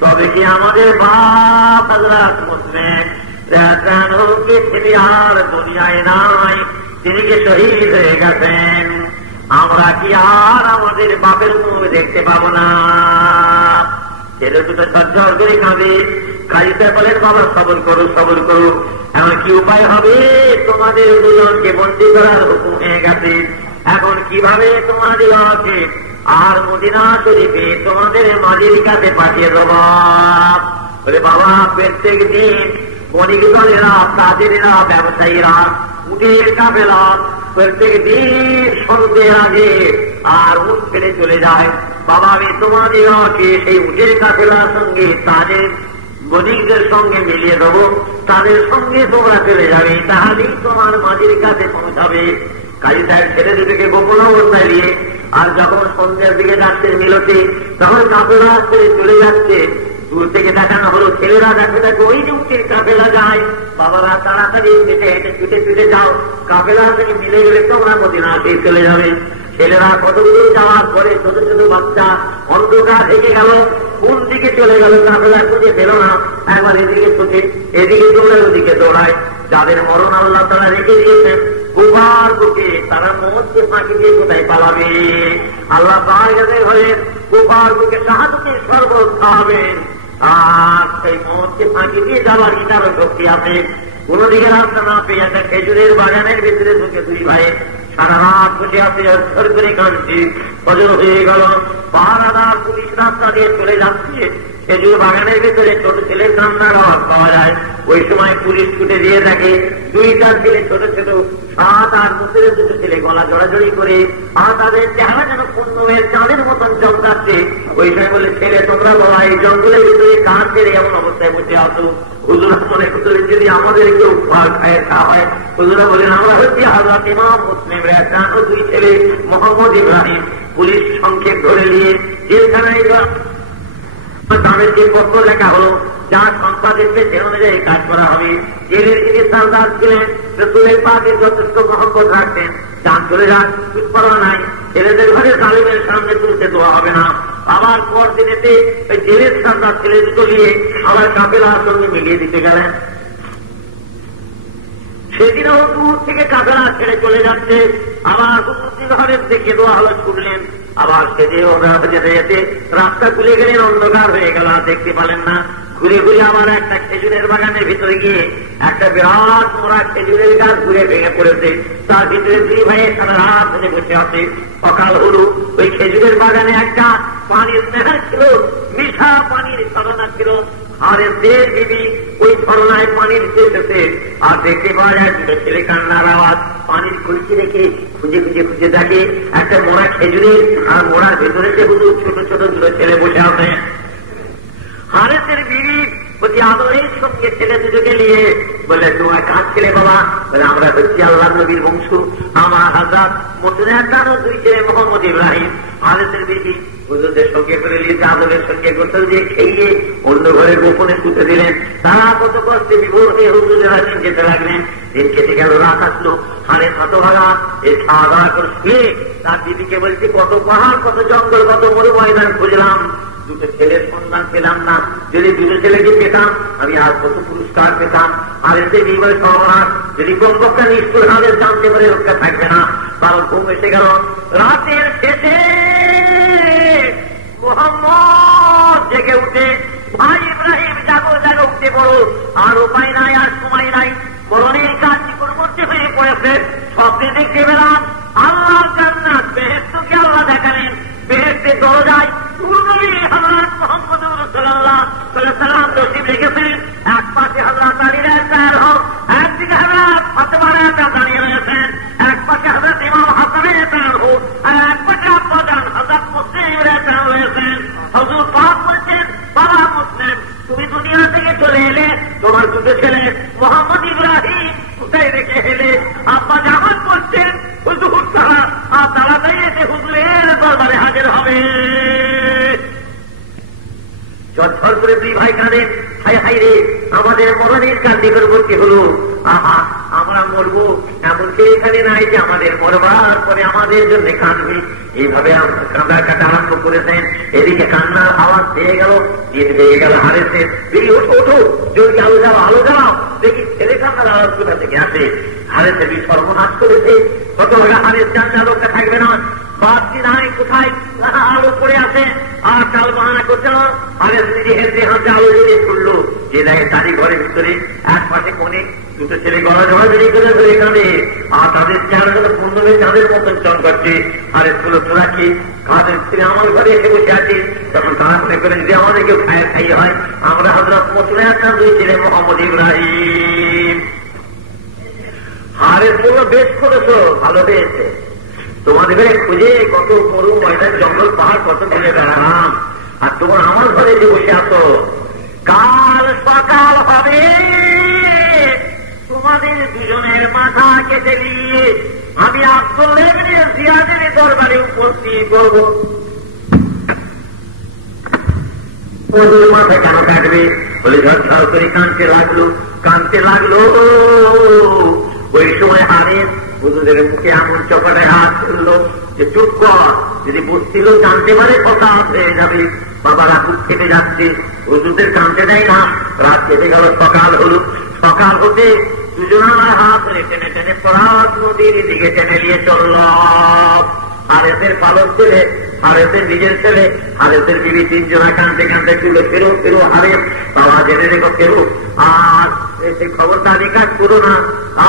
তবে কি আমাদের বাপ হযরত মুসলিম তিনি আর দুনিয়ায় নাই, তিনি কি শহীদ হয়ে গেছেন? আমরা কি আর আমাদের বাপের মুখ দেখতে পাবো না? ছেলে দুটো ঝরঝর করে কাঁদে। কাজীতে বলেন, বাবা সবর করো, সবর করো, এমন কি উপায় হবে? তোমাদের দুজনকে বন্দী করার হুকুম হয়ে গেছে, এখন কিভাবে তোমাদের আছে আর মদিনা শরীফে তোমাদের মাঝির কাছে পাঠিয়ে দেব? বলে, বাবা প্রত্যেক দিন বণিক দলেরা, তাদেরা, ব্যবসায়ীরা উটের কাফেলা প্রত্যেক দিন সন্ধ্যের আগে আর উট ফেলে চলে যায়। বাবা আমি তোমাদের সেই উটের কাফেলার সঙ্গে তাদের বণিকদের সঙ্গে মিলিয়ে দেবো, তাদের সঙ্গে তোমরা চলে যাবে, তাহলেই তোমার মাঝির কাছে পৌঁছাবে। কাজী সাহেব ছেলে দুটিকে গোপন অবস্থায় নিয়ে আর যখন সন্ধ্যের দিকে যাচ্ছে মিলতে, তখন কাফেলা ছেড়ে চলে যাচ্ছে। দূর থেকে দেখানো হলো, ছেলেরা দেখে দেখো ওই যে উঠে কাফেলা যায়। বাবারা তাড়াতাড়ি হেঁটে হেঁটে ছুটে ছুটে যাও, কাফেলার থেকে মিলে গেলে তোমরা মদিনা পেয়ে চলে যাবে। ছেলেরা কতগুলো যাওয়ার পরে ছোট ছোট বাচ্চা অন্ধকার থেকে গেল, কোন দিকে চলে গেল কাফেলা খুঁজে পেল না। একবার এদিকে ছুটে, এদিকে দৌড়ায়, ওদিকে দৌড়ায়। যাদের মরণ আল্লাহ তারা রেখে দিয়েছেন গুহার বুকে, তারা মৌতকে ফাঁকি দিয়ে কোথায় পালাবে? আল্লাহ তাআলা হয়ে গুহার বুকে শাহাদাতে শরবত খাওয়াবেন, আর সেই মৌতকে ফাঁকি দিয়ে যাওয়ার এটারও শক্তি আছে। কোন দিকে রাস্তা না পেয়ে একটা খেজুরের বাগানের ভিতরে ঢুকে দুই ভাই সারা রাত বসে আছে, ঝর করে কাঁদছি। ফজর হয়ে গেল, পাহারাদার পুলিশ রাস্তা দিয়ে চলে যাচ্ছে, খেজুর বাগানের ভিতরে ছোট ছেলের কান্নার আওয়াজ পাওয়া যায়। ওই সময় পুলিশ ছুটে দিয়ে থাকে, দুইটা ছেলে ছোট ছোট 7 আর বছরের দুটো ছেলে গলা জড়াজড়ি করে, আর তাদের চেহারা যেন পূর্ণের চাঁদের মতন চমকাচ্ছে। ওই সময় বলে, ছেলে তোমরা বলা এই জঙ্গলের ভিতরে কাজ ছেড়ে এমন অবস্থায় বসে আসো, হুজুর মনে করতে যদি আমাদের কেউ উপহার খায় খাওয়া হয়। হুজুরা বলেন, আমরা হচ্ছি হযরত ইমাম মুসলিম রাদিয়াল্লাহু দুই ছেলে মোহাম্মদ ইব্রাহিম। পুলিশ সংক্ষেপ ধরে নিয়ে জেলখানায় তাদের যে পত্র লেখা হলো, যার সম্পাদিত সে অনুযায়ী কাজ করা হবে। জেলের যিনি সরদার ছিলেন রাসূলের পাকের যথেষ্ট মহব্বত রাখতেন, যান চলে যান, কিছু পরোয়া নাই। ছেলেদের ঘরে জালিমের সামনে তুলতে দেওয়া হবে না। আবার পর দিনেতে ওই জেলের সরদার ছেলে দুটো নিয়ে আবার কাফেলার সঙ্গে মিলিয়ে দিতে গেলেন। সেদিনও দূর থেকে কাফেলা ছেড়ে চলে যাচ্ছে, আবার হুজুর ঘরের দেখে দেওয়া হলো, শুনলেন। আবার সেদিন ওরা যেতে যেতে রাস্তা খুলে গেলেন, অন্ধকার হয়ে গেল, দেখতে পেলেন না। ঘুরে ঘুরে আবার একটা খেজুরের বাগানের ভিতরে গিয়ে একটা বিরাট মোড়া খেজুরের গাছ ঘুরে ভেঙে পড়েছে, তার ভিতরে দুই ভাইয়ের সারা রাত ধরে বসে আছে। সকাল হলো, ওই খেজুরের বাগানে একটা পানির নেহার ছিল, মিঠা পানির ঝরনা ছিল। আর এদের বিবি ওই ঝরনায় পানির চেয়েছে, আর দেখতে পাওয়া যায় দুটো ছেলে কান্নার আওয়াজ। পানির কলসি রেখে খুঁজে খুঁজে খুঁজে দেখে একটা মোড়া খেজুরের, আর মোড়ার ভেতরে যে শুধু ছোট ছোট দুটো ছেলে বসে আছে। হারেসের বিবি প্রতি আদরের সঙ্গে ছেলে দুটোকে নিয়ে বলে, তোমার কাজ ছেলে বাবা? বলে, আমরা হচ্ছি আল্লাহ নবীর বংশ, আমার হযরত মুসলিম দুই ছেলে মোহাম্মদ ইব্রাহিম। হারেসের বিবি হুজুরদের সঙ্গে করে নিয়ে আদরের সঙ্গে গোসল দিয়ে খেয়ে অন্য ঘরে গোপনে শুতে দিলেন। তারা কত কষ্টে বিভোর হয়ে হুজুরের দিন খেতে লাগলেন। দিন খেতে গেল, রাত আসলো, হারে হতভাগা এই খাওয়া দাওয়া করে শুয়ে তার দিদিকে বলছে, কত পাহাড়, কত জঙ্গল, কত মরু ময়দান খুঁজলাম, দুটো ছেলের সন্ধান পেলাম না। যদি দুটো ছেলেকে পেতাম আমি আর কত পুরস্কার পেতাম। আর এতে বিবাহ সর্বনাশ, যদি কমপক্ষে নিষ্ঠুর হাদের জানতে পারে রক্ষা থাকবে না। কারণ ঘুম এসে গেল। রাতের শেষে মুহাম্মদ জেগে উঠে, ভাই ইব্রাহিম জাগো জাগো, উঠে পড়ো, আর উপায় নাই, আর সময় নাই, মরণের কাজ নিকটবর্তী হয়ে পড়েছে। স্বপ্নে দেখতে পেলাম আল্লাহর জান্নাত, বেহেশতকে আল্লাহ দেখালেন। বেহেশতের দরজায় হযরত মুহাম্মদ রাসূলুল্লাহ সাল্লাল্লাহু আলাইহি ওয়াসাল্লাম তশরিফ রেখেছেন। এক পাশে হযরত আলী রাদিয়াল্লাহু আনহু, একদিকে হযরত ফাতেমা রাদিয়াল্লাহু দাঁড়িয়ে রয়েছেন, এক পাশে হযরত ইমাম হাসান রাদিয়াল্লাহু আনহু, আর এক পাশে আব্বাজান হযরত মুসলিম রাদিয়াল্লাহু রয়েছেন। হুজুর পাক বলছেন, বাবা মুসলিম, তুমি দুনিয়া থেকে চলে এলে, তোমার দুটো ছেলে মোহাম্মদ ইব্রাহিম কোথায় রেখে এলে? আব্বা জামান বলছেন, হুজুর তাড়াতাড়ি এসে হুজুরের দরবারে হাজির হবে। ঝরঝর করে দুই ভাই কাঁদেন, হায় হায় রে, আমার আমাদের মরণের কাল নিকটবর্তী হলো। আহা, আমরা মরবো এমনকি এখানে নাই যে আমাদের মরবার পরে আমাদের জন্য কাঁদবে। এইভাবে কাঁদা কাটা আরম্ভ করেছেন। এদিকে কান্নার আওয়াজ পেয়ে গেল, ঈদ পেয়ে গেল হারেছে। দেখি ওঠো ওঠো, যদি আলো যাও আলো যাও, দেখি ছেলে কান্নার আওয়াজ কোথা থেকে আসে। হারেছে বি সর্বনাশ করেছে, কত হারের জানলে আলোটা থাকবে না, বাদটি নাই কোথায় আলো পড়ে আছে। আর চাল বাহানা করছে না, হারের নিজে হেঁটে হাতে আলো জ্বলিয়ে পড়লো। যে দেখে তারই ঘরের ভিতরে এক পাশে কোণে দুটো ছেলে গলা জমা বেরিয়ে করে ধরে কাঁদে। আর তাদের চেহারাগুলো পূর্ণমে চাঁদের মতন চমকাচ্ছে। আর স্কুলে তোরা কি কাদের ছেলে আমার ঘরে এসে বসে আছে? তখন তারা মনে করেন যে আমাদের কেউ খাই হয়। আমরা হযরত মুসলিম আসলাম দুই ছেলে মোহাম্মদ ইব্রাহিম। হারের জন্য বেশ করেছো, ভালো হয়েছে। তোমাদের খুঁজে কত মরু ময়দান জঙ্গল পাহাড় কত ঘুরে বেড়ালাম, আর তোমার আমার ঘরে যে বসে আছো। কাল সকাল হবে, তোমাদের দুজনের মাথা কেটে নিয়ে আমি আব্দুল্লাহ ইবনে জিয়াদের দরবারে উপস্থিত করব। ওদের মাথা কেন কাটবে বলে ঝরঝর করে কাঁদতে লাগলো। ওই সময় হারেস হুজুরের মুখে এমন চপাটায় হাত তুললো যে চুপ কর, যদি বুঝছিল জানতে পারে কথা হয়ে যাবে। বাবারা বুক কেটে যাচ্ছে, হুজুরদের কাঁদতে দেয় না। রাত কেটে গেল, সকাল হলো। সকাল হতে দুজনের হাত ধরে টেনে টেনে পরাত নদীর দিকে টেনে নিয়ে চলল। হারেসের পালক ছেলে, হারেসের নিজের ছেলে, হারেসের বিবি তিনজনা কাঁদতে কাঁদতে ছিল। ফেরো ফেরো হারেস, বাবা জেনে রেখো ফেরো। আর সেই খবরটা নিকাশ করো না।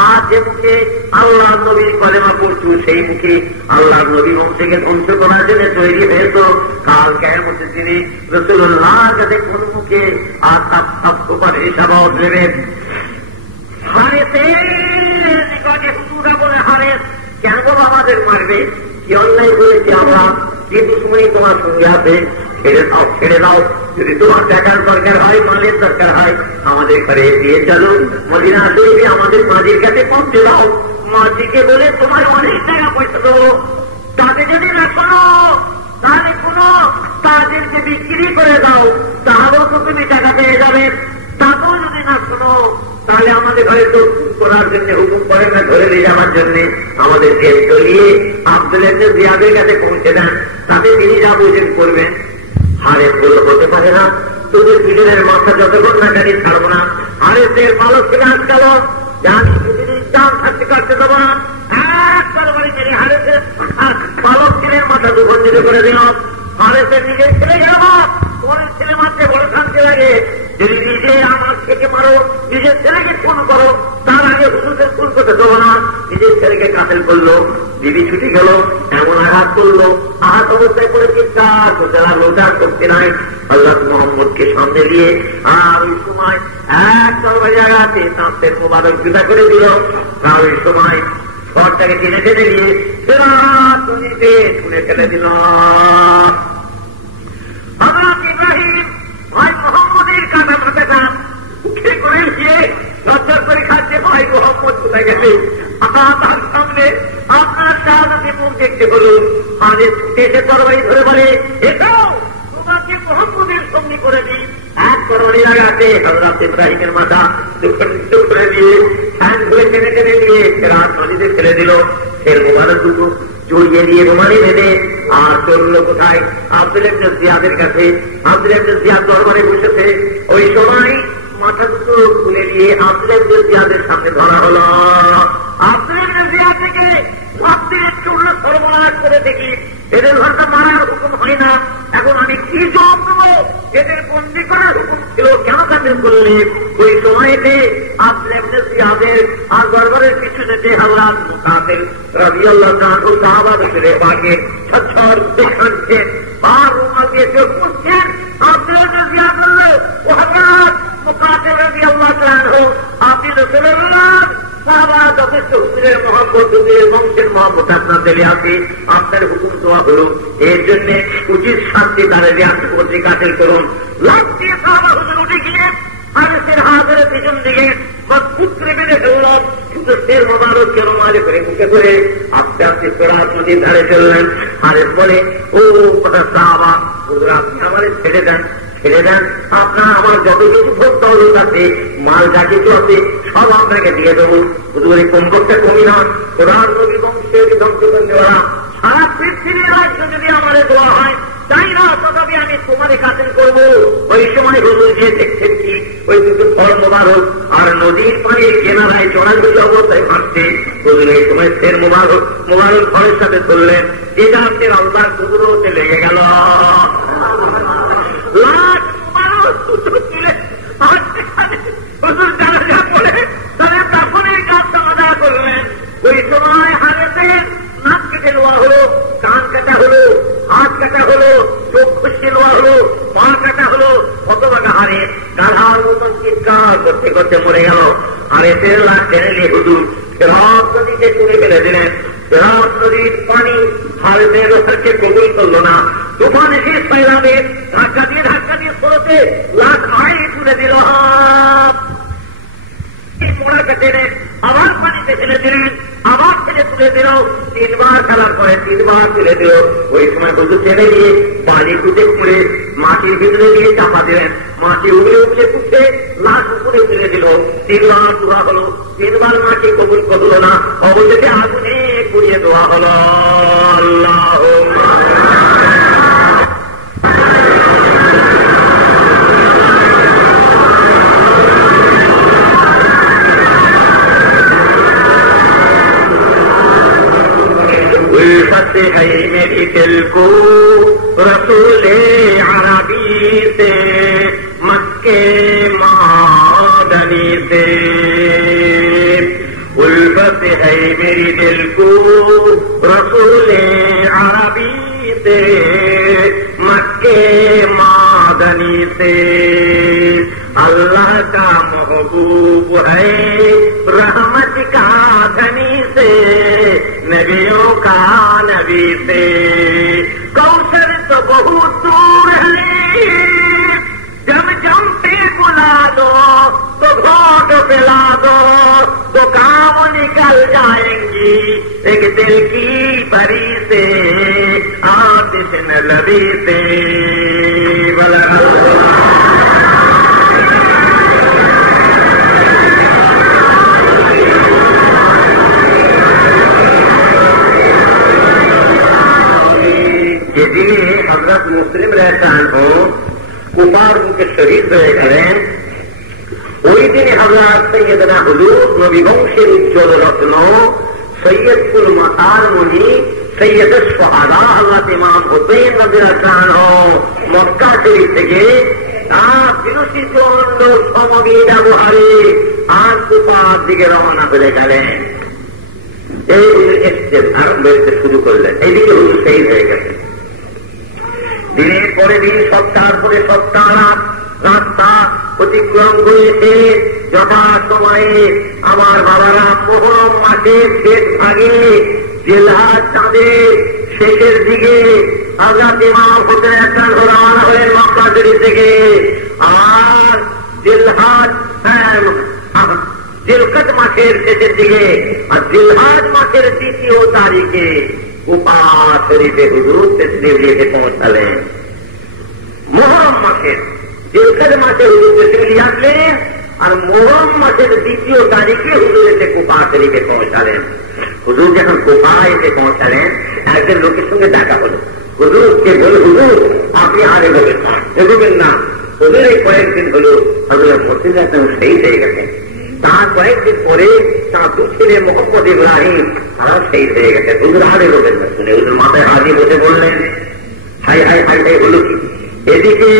আর যে মুখে আল্লাহ নবীর কলেমা পড়ছো, সেই মুখে আল্লাহ নবী বংশকে ধ্বংস করার জন্য তৈরি হয়েছো। কাল কিয়ামতের দিনে রাসূলুল্লাহর কাছে কোন মুখে আর তাপ করে হিসাব দেবেন। হারেসের নিকটে হুজুরা বলে, হারেস কেন আমাদের মারবে? কি অন্যায় করেছি আমরা? কিন্তু সময় তোমার সঙ্গে আছে, ছেড়ে দাও। যদি তোমার টাকার দরকার হয়, মালের দরকার হয়, আমাদের ঘরে দিয়ে চলো। মদিনা শরীফে আমাদের মাঝির কাছে পৌঁছে দাও। মাঝিকে বলে তোমার অনেক টাকা পয়সা দেবো। তাতে যদি না শোনো তাহলে কোনো তাদেরকে বিক্রি করে দাও, তাহলেও তো তুমি টাকা পেয়ে যাবে। তাতেও যদি না শোনো তাহলে আমাদের ঘরে তো করার জন্য হুকুম করে না, ধরে নিয়ে যাওয়ার জন্য আমাদেরকে চলিয়ে আব্দুল্লাহ ইবনে জিয়াদের কাছে পৌঁছে দেন। তাতে তিনি যা বুঝেন করবেন। হারেস বলে হতে পারে না, তোদের দুজনের মাথা যতক্ষণ না জানি ছাড়বো না। হারেসের পালক থেকে আটকালো, জানি দুদিনের চাল থাকতে কাটতে দেবো না। একবার বাড়ি থেকে হারেসের পালক ছেলের মাথা দুবন্দিত করে দিল। হারেসের নিজের ছেলে গেল, পরের ছেলে মারতে বড় শান্তি লাগে। যদি নিজে আমার থেকে মারো, নিজের ছেলেকে খুন করো, তার আগে হুজুরদের খুন করতে দেবো না। নিজের ছেলেকে কাতেল করলো, দিদি ছুটি গেল, এমন আঘাত করলো, আঘাত অবস্থায় করে চিৎকার করতে লাগলো, তার করতে নাই। হযরত মুহাম্মদকে সামনে দিয়ে আর ওই সময় এক তরবারি আঘাতে তাঁতের মোবারক জুতা করে দিল। আর ওই সময় ঘরটাকে টেনে টেনে দিয়ে নদীতে ছুঁড়ে ফেলে দিল। হযরত ইব্রাহিম ভাই মোহাম্মদের কাটা মাথাটা উঠে করে গিয়ে সজ্জা করে খাচ্ছে। ভাই মোহাম্মদ কোথায় গেছে? তার সামনে আপনার শাহাদাতে মুখ দেখতে হলো। হারেস ছুটে এসে তরবারি ধরে বলে, এটাও তোমাকে মোহাম্মদের সঙ্গী করে দিই। এক তরবারি লাগাতে হযরত ইব্রাহিমের মাথা করে দিয়ে ফ্যান ধরে টেনে টেনে নিয়ে রাত নদীতে ফেলে দিল। ফের মোবারক দুটো জড়িয়ে দিয়ে রুমালি বেঁধে আর চলল কোথায়? আব্দুল্লাহ ইবনে জিয়াদের কাছে। আব্দুল্লাহ ইবনে জিয়াদ দরবারে বসেছে। ওই সময় মাথা দুটো খুলে দিয়ে আব্দুল্লাহ ইবনে জিয়াদের সামনে ধরা হলো। আব্দুল্লাহ ইবনে জিয়াদ থেকে ভক্তির চূর্ণ সর্বনাশ করে দেখি এদের ঘরটা মারার হুকুম হয় না। এখন আমি কি জবাব দেবো? এদের বন্দী করার হুকুম ছিল, কেন তাদের করলে? ওই সময়তে আব্দুল্লাহ ইবনে জিয়াদের আর দরবারের পিছনে যে হযরত মুকাতিল রাদিয়াল্লাহু আনহু সাহাবা ছিলেন, বাকি ছচ্ছর দেখাচ্ছেন আর রুমাল দিয়ে চোখ মুছছেন। আব্দুল্লাহ ইবনে জিয়াদ বলল, ও হযরত মুকাতিল রাদিয়াল্লাহু আনহু, আপনি রাসূলুল্লাহ সাহাবা যথেষ্ট হুজুরের মহব্বত, হুজুরের বংশের মহব্বত আপনার দেবে আছে, আপনার হুকুম দেওয়া হলো, এর জন্য উচিত শাস্তি তারা দিয়ে আপনি বলতে কাটেল করুন। লাভ দিয়ে সাহাবা হুজুর উঠে গিয়ে হারেসের হাতের পিছন দিকে পুত্রে বেঁধে ফেললাম। কিন্তু সের মোবারক কেন মারে করে মুখে করে আস্তে আস্তে ফেরাত নদীর ধারে চললেন। হারেস বলে, ও কথা সাহাবা হুজুর, আপনি আমাদের ছেড়ে দেন, ছেড়ে দেন, আপনার আমার যত কিছু ভোগ দৌলত আছে, মাল যা কিছু আছে সব আপনাকে দিয়ে দেবো। হুজুর কোন করতে কমি না, কোরআন নবী বংশের ধ্বংস করে দেওয়া সারা পৃথিবীর রাজ্য যদি আমাদের দেওয়া হয় তাই না, তথাপি আমি তোমার কাছেন করবো। ওই সময় হুজুর গিয়ে দেখছেন কি ওই দুটো ফল মোবারক আর নদীর পানির কেনারায় জড়াজড়ি অবস্থায় ভাসছে। হুজুর এই সময় ফের মোবারক ফলের সাথে ধরলেন, এটা আপনার আল্লাহর কুদরতে লেগে গেল। হুজুর জানাজা পড়ে তাদের কাফনের কাজ সমাধা করলেন। ওই সময় হারেতে নাক কেটে নেওয়া হলো, কান কাটা হলো, হাত কাটা হলো, চোখ খুশিয়ে নেওয়া হলো, পা কাটা হলো, অথবা হারে গাধার মতন চিৎকার করতে করতে মরে গেল। হারেতে লাশ টেনে নিয়ে হুজুর ফেরাত নদীতে তুলে ফেলে দিলেন। ফেরাত নদীর পানি হারেতের রোহকে কবুল করলো না। তুফান এসে সৈরাবে ধাক্কা দিয়ে পড়তে লাশ আড়ে তুলে দিল। মোড়াকে টেনে আবার পানিতে ফেলে দিলেন, আবার ছেড়ে তুলে দিল। 3 বার খেলার পরে 3 বার তুলে দিল। ওই সময় হুজুর ছেড়ে দিয়ে বালি কুটে করে মাটির ভিতরে দিয়ে চাপা দিলেন। মাটি উগলে উঠে উঠতে লাশ উপরে তুলে দিল। 3 বার দোয়া হলো, 3 বার মাটি কবুল করল না, অবশেষে আগুনে পুড়িয়ে দেওয়া হলো। আল্লাহুম্মা है मेरी दिल को रसूले अरबी से मक्के मादनी से, उल्फत है मेरी दिल को रसूले अरबी से मक्के मादनी से। अल्लाह का महबूब है रहमत का धनी से, नबियों का नबी से। कौशल तो बहुत दूर है, जब पे बुला दो तो घोट पिला दो तो काम निकल जाएंगी एक दिल की बरी से आतिश नबी से। हजरत मुस्लिम रहता हो कुफार उनके शहीद হয়ে গেলেন। ওই দিনে হযরত সৈয়দনা হুজুর নবী বংশের উজ্জ্বল রত্ন সৈয়দুল মাতার মনি সৈয়দুস শুহাদা হযরত ইমাম হুসাইন রাদিয়াল্লাহু আনহু মক্কা শরীফ থেকে তার বিরোধীজন্ড সমবেত ব্যবহারে আর কুফার দিকে রওনা হয়ে গেলেন। এই এসে আরম্ভ করতে শুরু করলেন। এইদিকে হুজুর শহীদ হয়ে গেলেন। দিনের পরে দিন সপ্তাহের পরে সপ্তাহ রাস্তা অতিক্রম করেছে। যথা সময়ে আমার বাবারা মুহররম মাসের শেষ ভাগে জিলহজ চাঁদের শেষের দিকে হযরত ইমাম হুসাইন রওনা হলেন মক্কা শরীফ থেকে। আর জিলকদ মাসের শেষের দিকে আর জিলহজ মাসের 2য় তারিখে কুফা শরীফে হুজুর তশরীফ নিয়ে পৌঁছালেন। মুহররম মাসের জিলকদ মাসে হুজুর তশরীফ নিয়ে আসলেন আর মুহররম মাসের 2য় তারিখে হুজুর এসে কুফা শরীফে পৌঁছালেন। হুজুর যখন কুফা এসে পৌঁছালেন একজন লোকের সঙ্গে দেখা হলো। হুজুরকে বলে, হুজুর আপনি আর এগোবেন না। হুজুর এই কয়েকদিন হলো হযরত মুসলিম শহীদ হয়ে গেছেন। তার কয়েকদিন পরে তার 2 ছেলে মোহাম্মদ ইব্রাহিম তারা শহীদ হয়ে গেছে। হুজুর আর এগোবেন না। শুনে হুজুর মাথায় হাজি বসে বললেন, হাই হাই হাই হাই হলো কি? এদিকে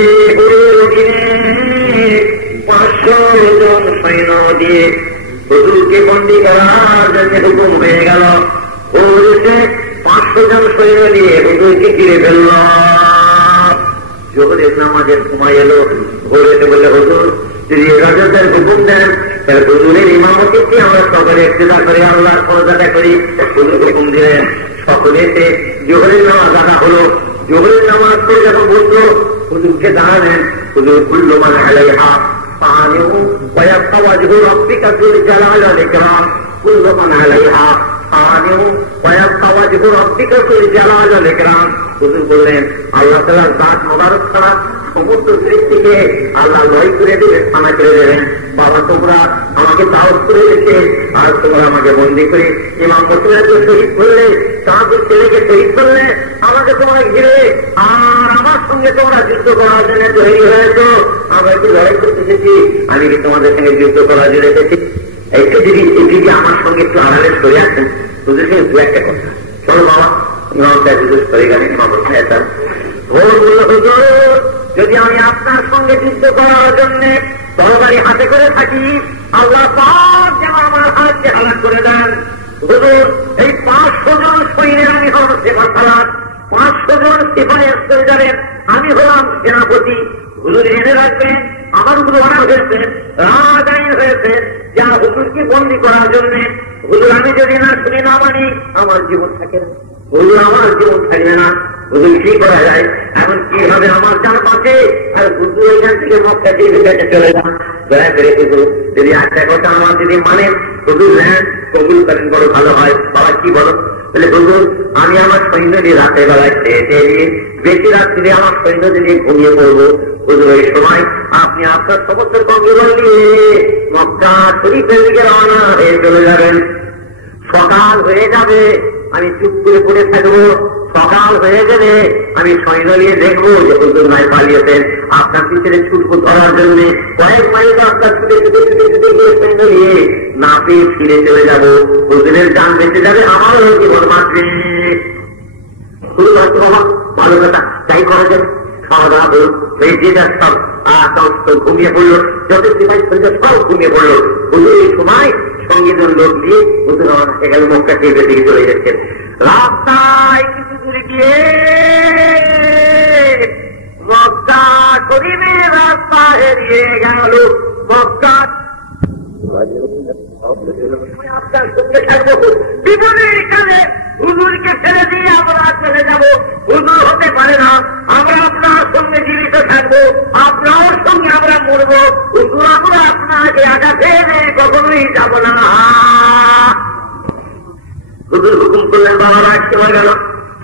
500 জন সৈন্য দিয়ে হুজুরকে বন্দী করার জন্য হুকুম হয়ে গেল। হুজুরকে 500 জন সৈন্য দিয়ে হুজুরকে ঘিরে ফেলল। জোহরের নামাজের সময় এলো। ভোরেতে বললে, হুজুর যদি রাজাদের হুকুম দেন তাহলে হুজুরের ইমামতিতে আমরা সকলে ইক্তেদা করি, আল্লাহর ফরজ করি। হুজুর হুকুম দিলেন। সকলে এসে জোহরের নামাজ আদা হলো। জোহরের নামাজ পড়ে যখন বলতো হুজুরকে দাঁড়ালেন। হুজুর কুল্লু মান আলাইহা ফানিউ ওয়া ইয়াবকা ওয়াজহু রাব্বিকা যুল জালালি ওয়াল ইকরাম। কুল্লু মান আলাইহা ফানিউ ওয়া ইয়াবকা ওয়াজহু রাব্বিকা যুল জালালি ওয়াল ইকরাম। হুজুর বললেন আল্লাহ তাআলার জাত মোবারক ছাড়া সমস্ত সৃষ্টিকে আল্লাহ লয় করে দেবে, থানা করে দেবেন। বাবা তোমরা আমাকে তাওয়াজ করে রেখে আর তোমরা আমাকে বন্দি করে ইমাম মুসলিমকে শহীদ করলে, তাদের ছেলেকে শহীদ করলে, আমাকে তোমরা ঘিরে আর আমার সঙ্গে তোমরা যুদ্ধ করার জন্য তৈরি হয়েছ। আমরা একটু লড়াই করতে এসেছি, আমি কি তোমাদের সঙ্গে যুদ্ধ করার জন্য এসেছি? একটু যদি আমার সঙ্গে একটু আড়ালে সরে আসেন, হুজুরকে দু একটা কথা। চলো বাবা, ইমাম সাহেব হুজুর সরে গেলেন। ইমাম সাহেব যদি আমি আপনার সঙ্গে যুদ্ধ করার জন্য তরবারি হাতে করে থাকি, আল্লাহ পাক যেন আমার হাতকে হালাক করে দেন। হুজুর এই 500 জন সৈন্যের আমি হলাম সেনাসালাত, 500 জন সিপাহী সৈন্যের আমি হলাম সেনাপতি। হুজুর জেনে রাখবেন আমার উপর অর্ডার হয়েছে, রাজ আইন হয়েছে যা হুজুরকে বন্দী করার জন্য। হুজুর আমি যদি না শুনি না মানি আমার জীবন থাকে না, হুজুর আমার জীবন থাকবে না। হুজুর কি করা যায়? এখন কিভাবে আমার যার পাশে আর হুজুর এখান থেকে মক্কা দিয়ে কাছে চলে যান। দয়া করে হুজুর যদি একটা কথা আমার যদি মানেন, হুজুর নেন কবুল করেন, বড় ভালো হয়। বাবা কি বলো? বলে হুজুর আমি আমার সৈন্য নিয়ে রাতের বেলায় খেয়ে দিয়ে বেশি রাত্রি আমার সৈন্য নিয়ে ঘুমিয়ে পড়বো। হুজুর এই সময় আপনি আপনার সমস্ত কঙ্গবল নিয়ে মক্কা শরীফের দিকে রওনা হয়ে চলে যাবেন। সকাল হয়ে যাবে, আমি চুপ করে পড়ে থাকবো। সকাল হয়ে গেলে আমি সৈন্য নিয়ে দেখবো যে হুজুর নাই পালিয়েছেন, আপনার পিছনে ছুটবো ধরার জন্য। কয়েক মাইল রাস্তা ছুটে ছুটে ছুটে ছুটে গিয়ে সৈন্য নিয়ে না পেয়ে ফিরে চলে যাবো। হুজুরের জান বেঁচে যাবে, আমারও জীবন বাঁচবে। শুরু হচ্ছে বাবা ভালো কথা, তাই করা যাবে। খাওয়া দাওয়া হল, সব ঘুমিয়ে পড়লো, যত সিপাহী সৈন্য সব ঘুমিয়ে পড়লো। হুজুর এই সময় সঙ্গীজন লোক দিয়ে হুজুর আমার এখানে মক্কা থেকে দিকে চলে যাচ্ছেন। রাস্তায় কিছু দূরে গিয়ে মক্কা শরীফের রাস্তা এড়িয়ে গেল। মক্কা আপনার সঙ্গে থাকবো, বিপদের এখানে হুজুরকে ছেড়ে দিয়ে আমরা চলে যাবো। হুজুর হতে পারে না, আমরা আপনার সঙ্গে জীবিত থাকবো, আপনার সঙ্গে আমরা মরবো। হুজুর আমরা আপনাকে আঘাতে কখনোই যাব না। হুজুর হুকুম করলেন বাবা রাত সীমা গেল,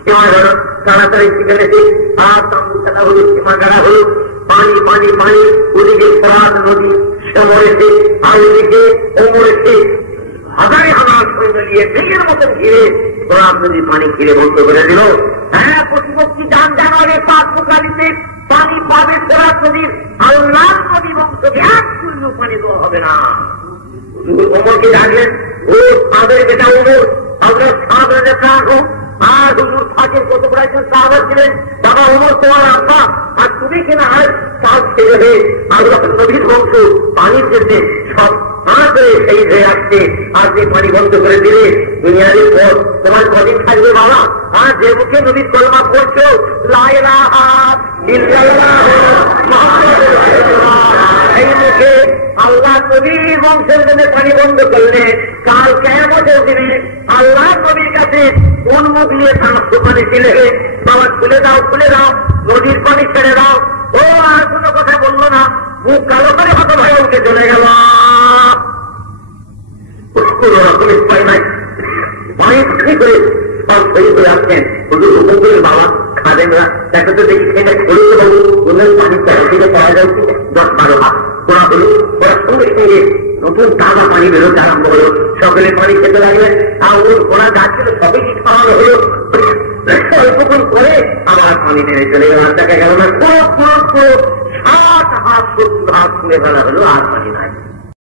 সীমা গেল, তাড়াতাড়ি সেখানে আর তাম্বু খেলা হল, সীমা গাড়া হল। পানি পানি পানি, ওদিকে ফরাত নদী সে মরেছে, আর ওদিকে ও মরেছে। হাজারে হাজার সৈন্য নিয়ে ভেঙের মতন ঘিরে ফরাত নদী পানি ঘিরে বন্ধ করে দিল। হ্যাঁ, প্রতিপক্ষী যান জানোয়ারের পাক মোকাবিতে পানি পাবে ফরাত নদীর, আল্লাহ নদী বংশকে এক শূন্য পানি দেওয়া হবে না। ওমরকে ডাকলেন, ও তাদের বেটা ওমর, আমরা সাধারণের প্রাণ হোক। আর হুজুর ফাঁকের কত প্রায় সাহাবা ছিলেন, বাবা ওমর তোমার আব্বা, আর তুমি কিনা আর কাজ ছেড়ে হয়ে আল্লাহ নদীর বংশ পানির জন্য সব সেই হয়ে আসছে। আর যে পানি বন্ধ করে দিলে দুনিয়ার পর তোমার কদিন থাকবে বাবা? আর যে মুখে নদীর কলমা করছো লা ইলাহা ইল্লাল্লাহ মুহাম্মাদুর রাসূলুল্লাহ, এই মুখে আল্লাহ নবীর বংশের জন্য পানি বন্ধ করলে কাল কিয়ামতের দিনে আল্লাহ নবীর কাছে কোন মুখ নিয়ে সমস্ত পানি ছেড়ে বাবা খুলে দাও, খুলে দাও, নদীর পানি ছেড়ে দাও। ও আর কোনো কথা বললো না, মুখ কালো করে হত ভয়ে উঠে চলে গেল। কোন রকম উপায় নাই, পানি পানি করে সব সই করে আসছেন। হুজুর হুকুম করে বাবা খাবেন না, দেখো তো দেখি খেয়ে খড়ি তো বাবু ওদের পানি চারা থেকে পাওয়া যাচ্ছে 10-12 হাত করা হলো। ওরা সঙ্গে সঙ্গে নতুন তাজা পানি বেরোতে আরম্ভ হলো। সকলে পানি খেতে লাগলেন, আর ওর ঘোড়া গাছগুলো সবই খাওয়ানো হলো। অল্পক্ষণ করে আবার পানি নেমে চলে গেল। আর দেখা গেল না পুরো পুরো পুরো 60 হাত 70 হাত খুলে ফেলা হলো, আর পানি নাই।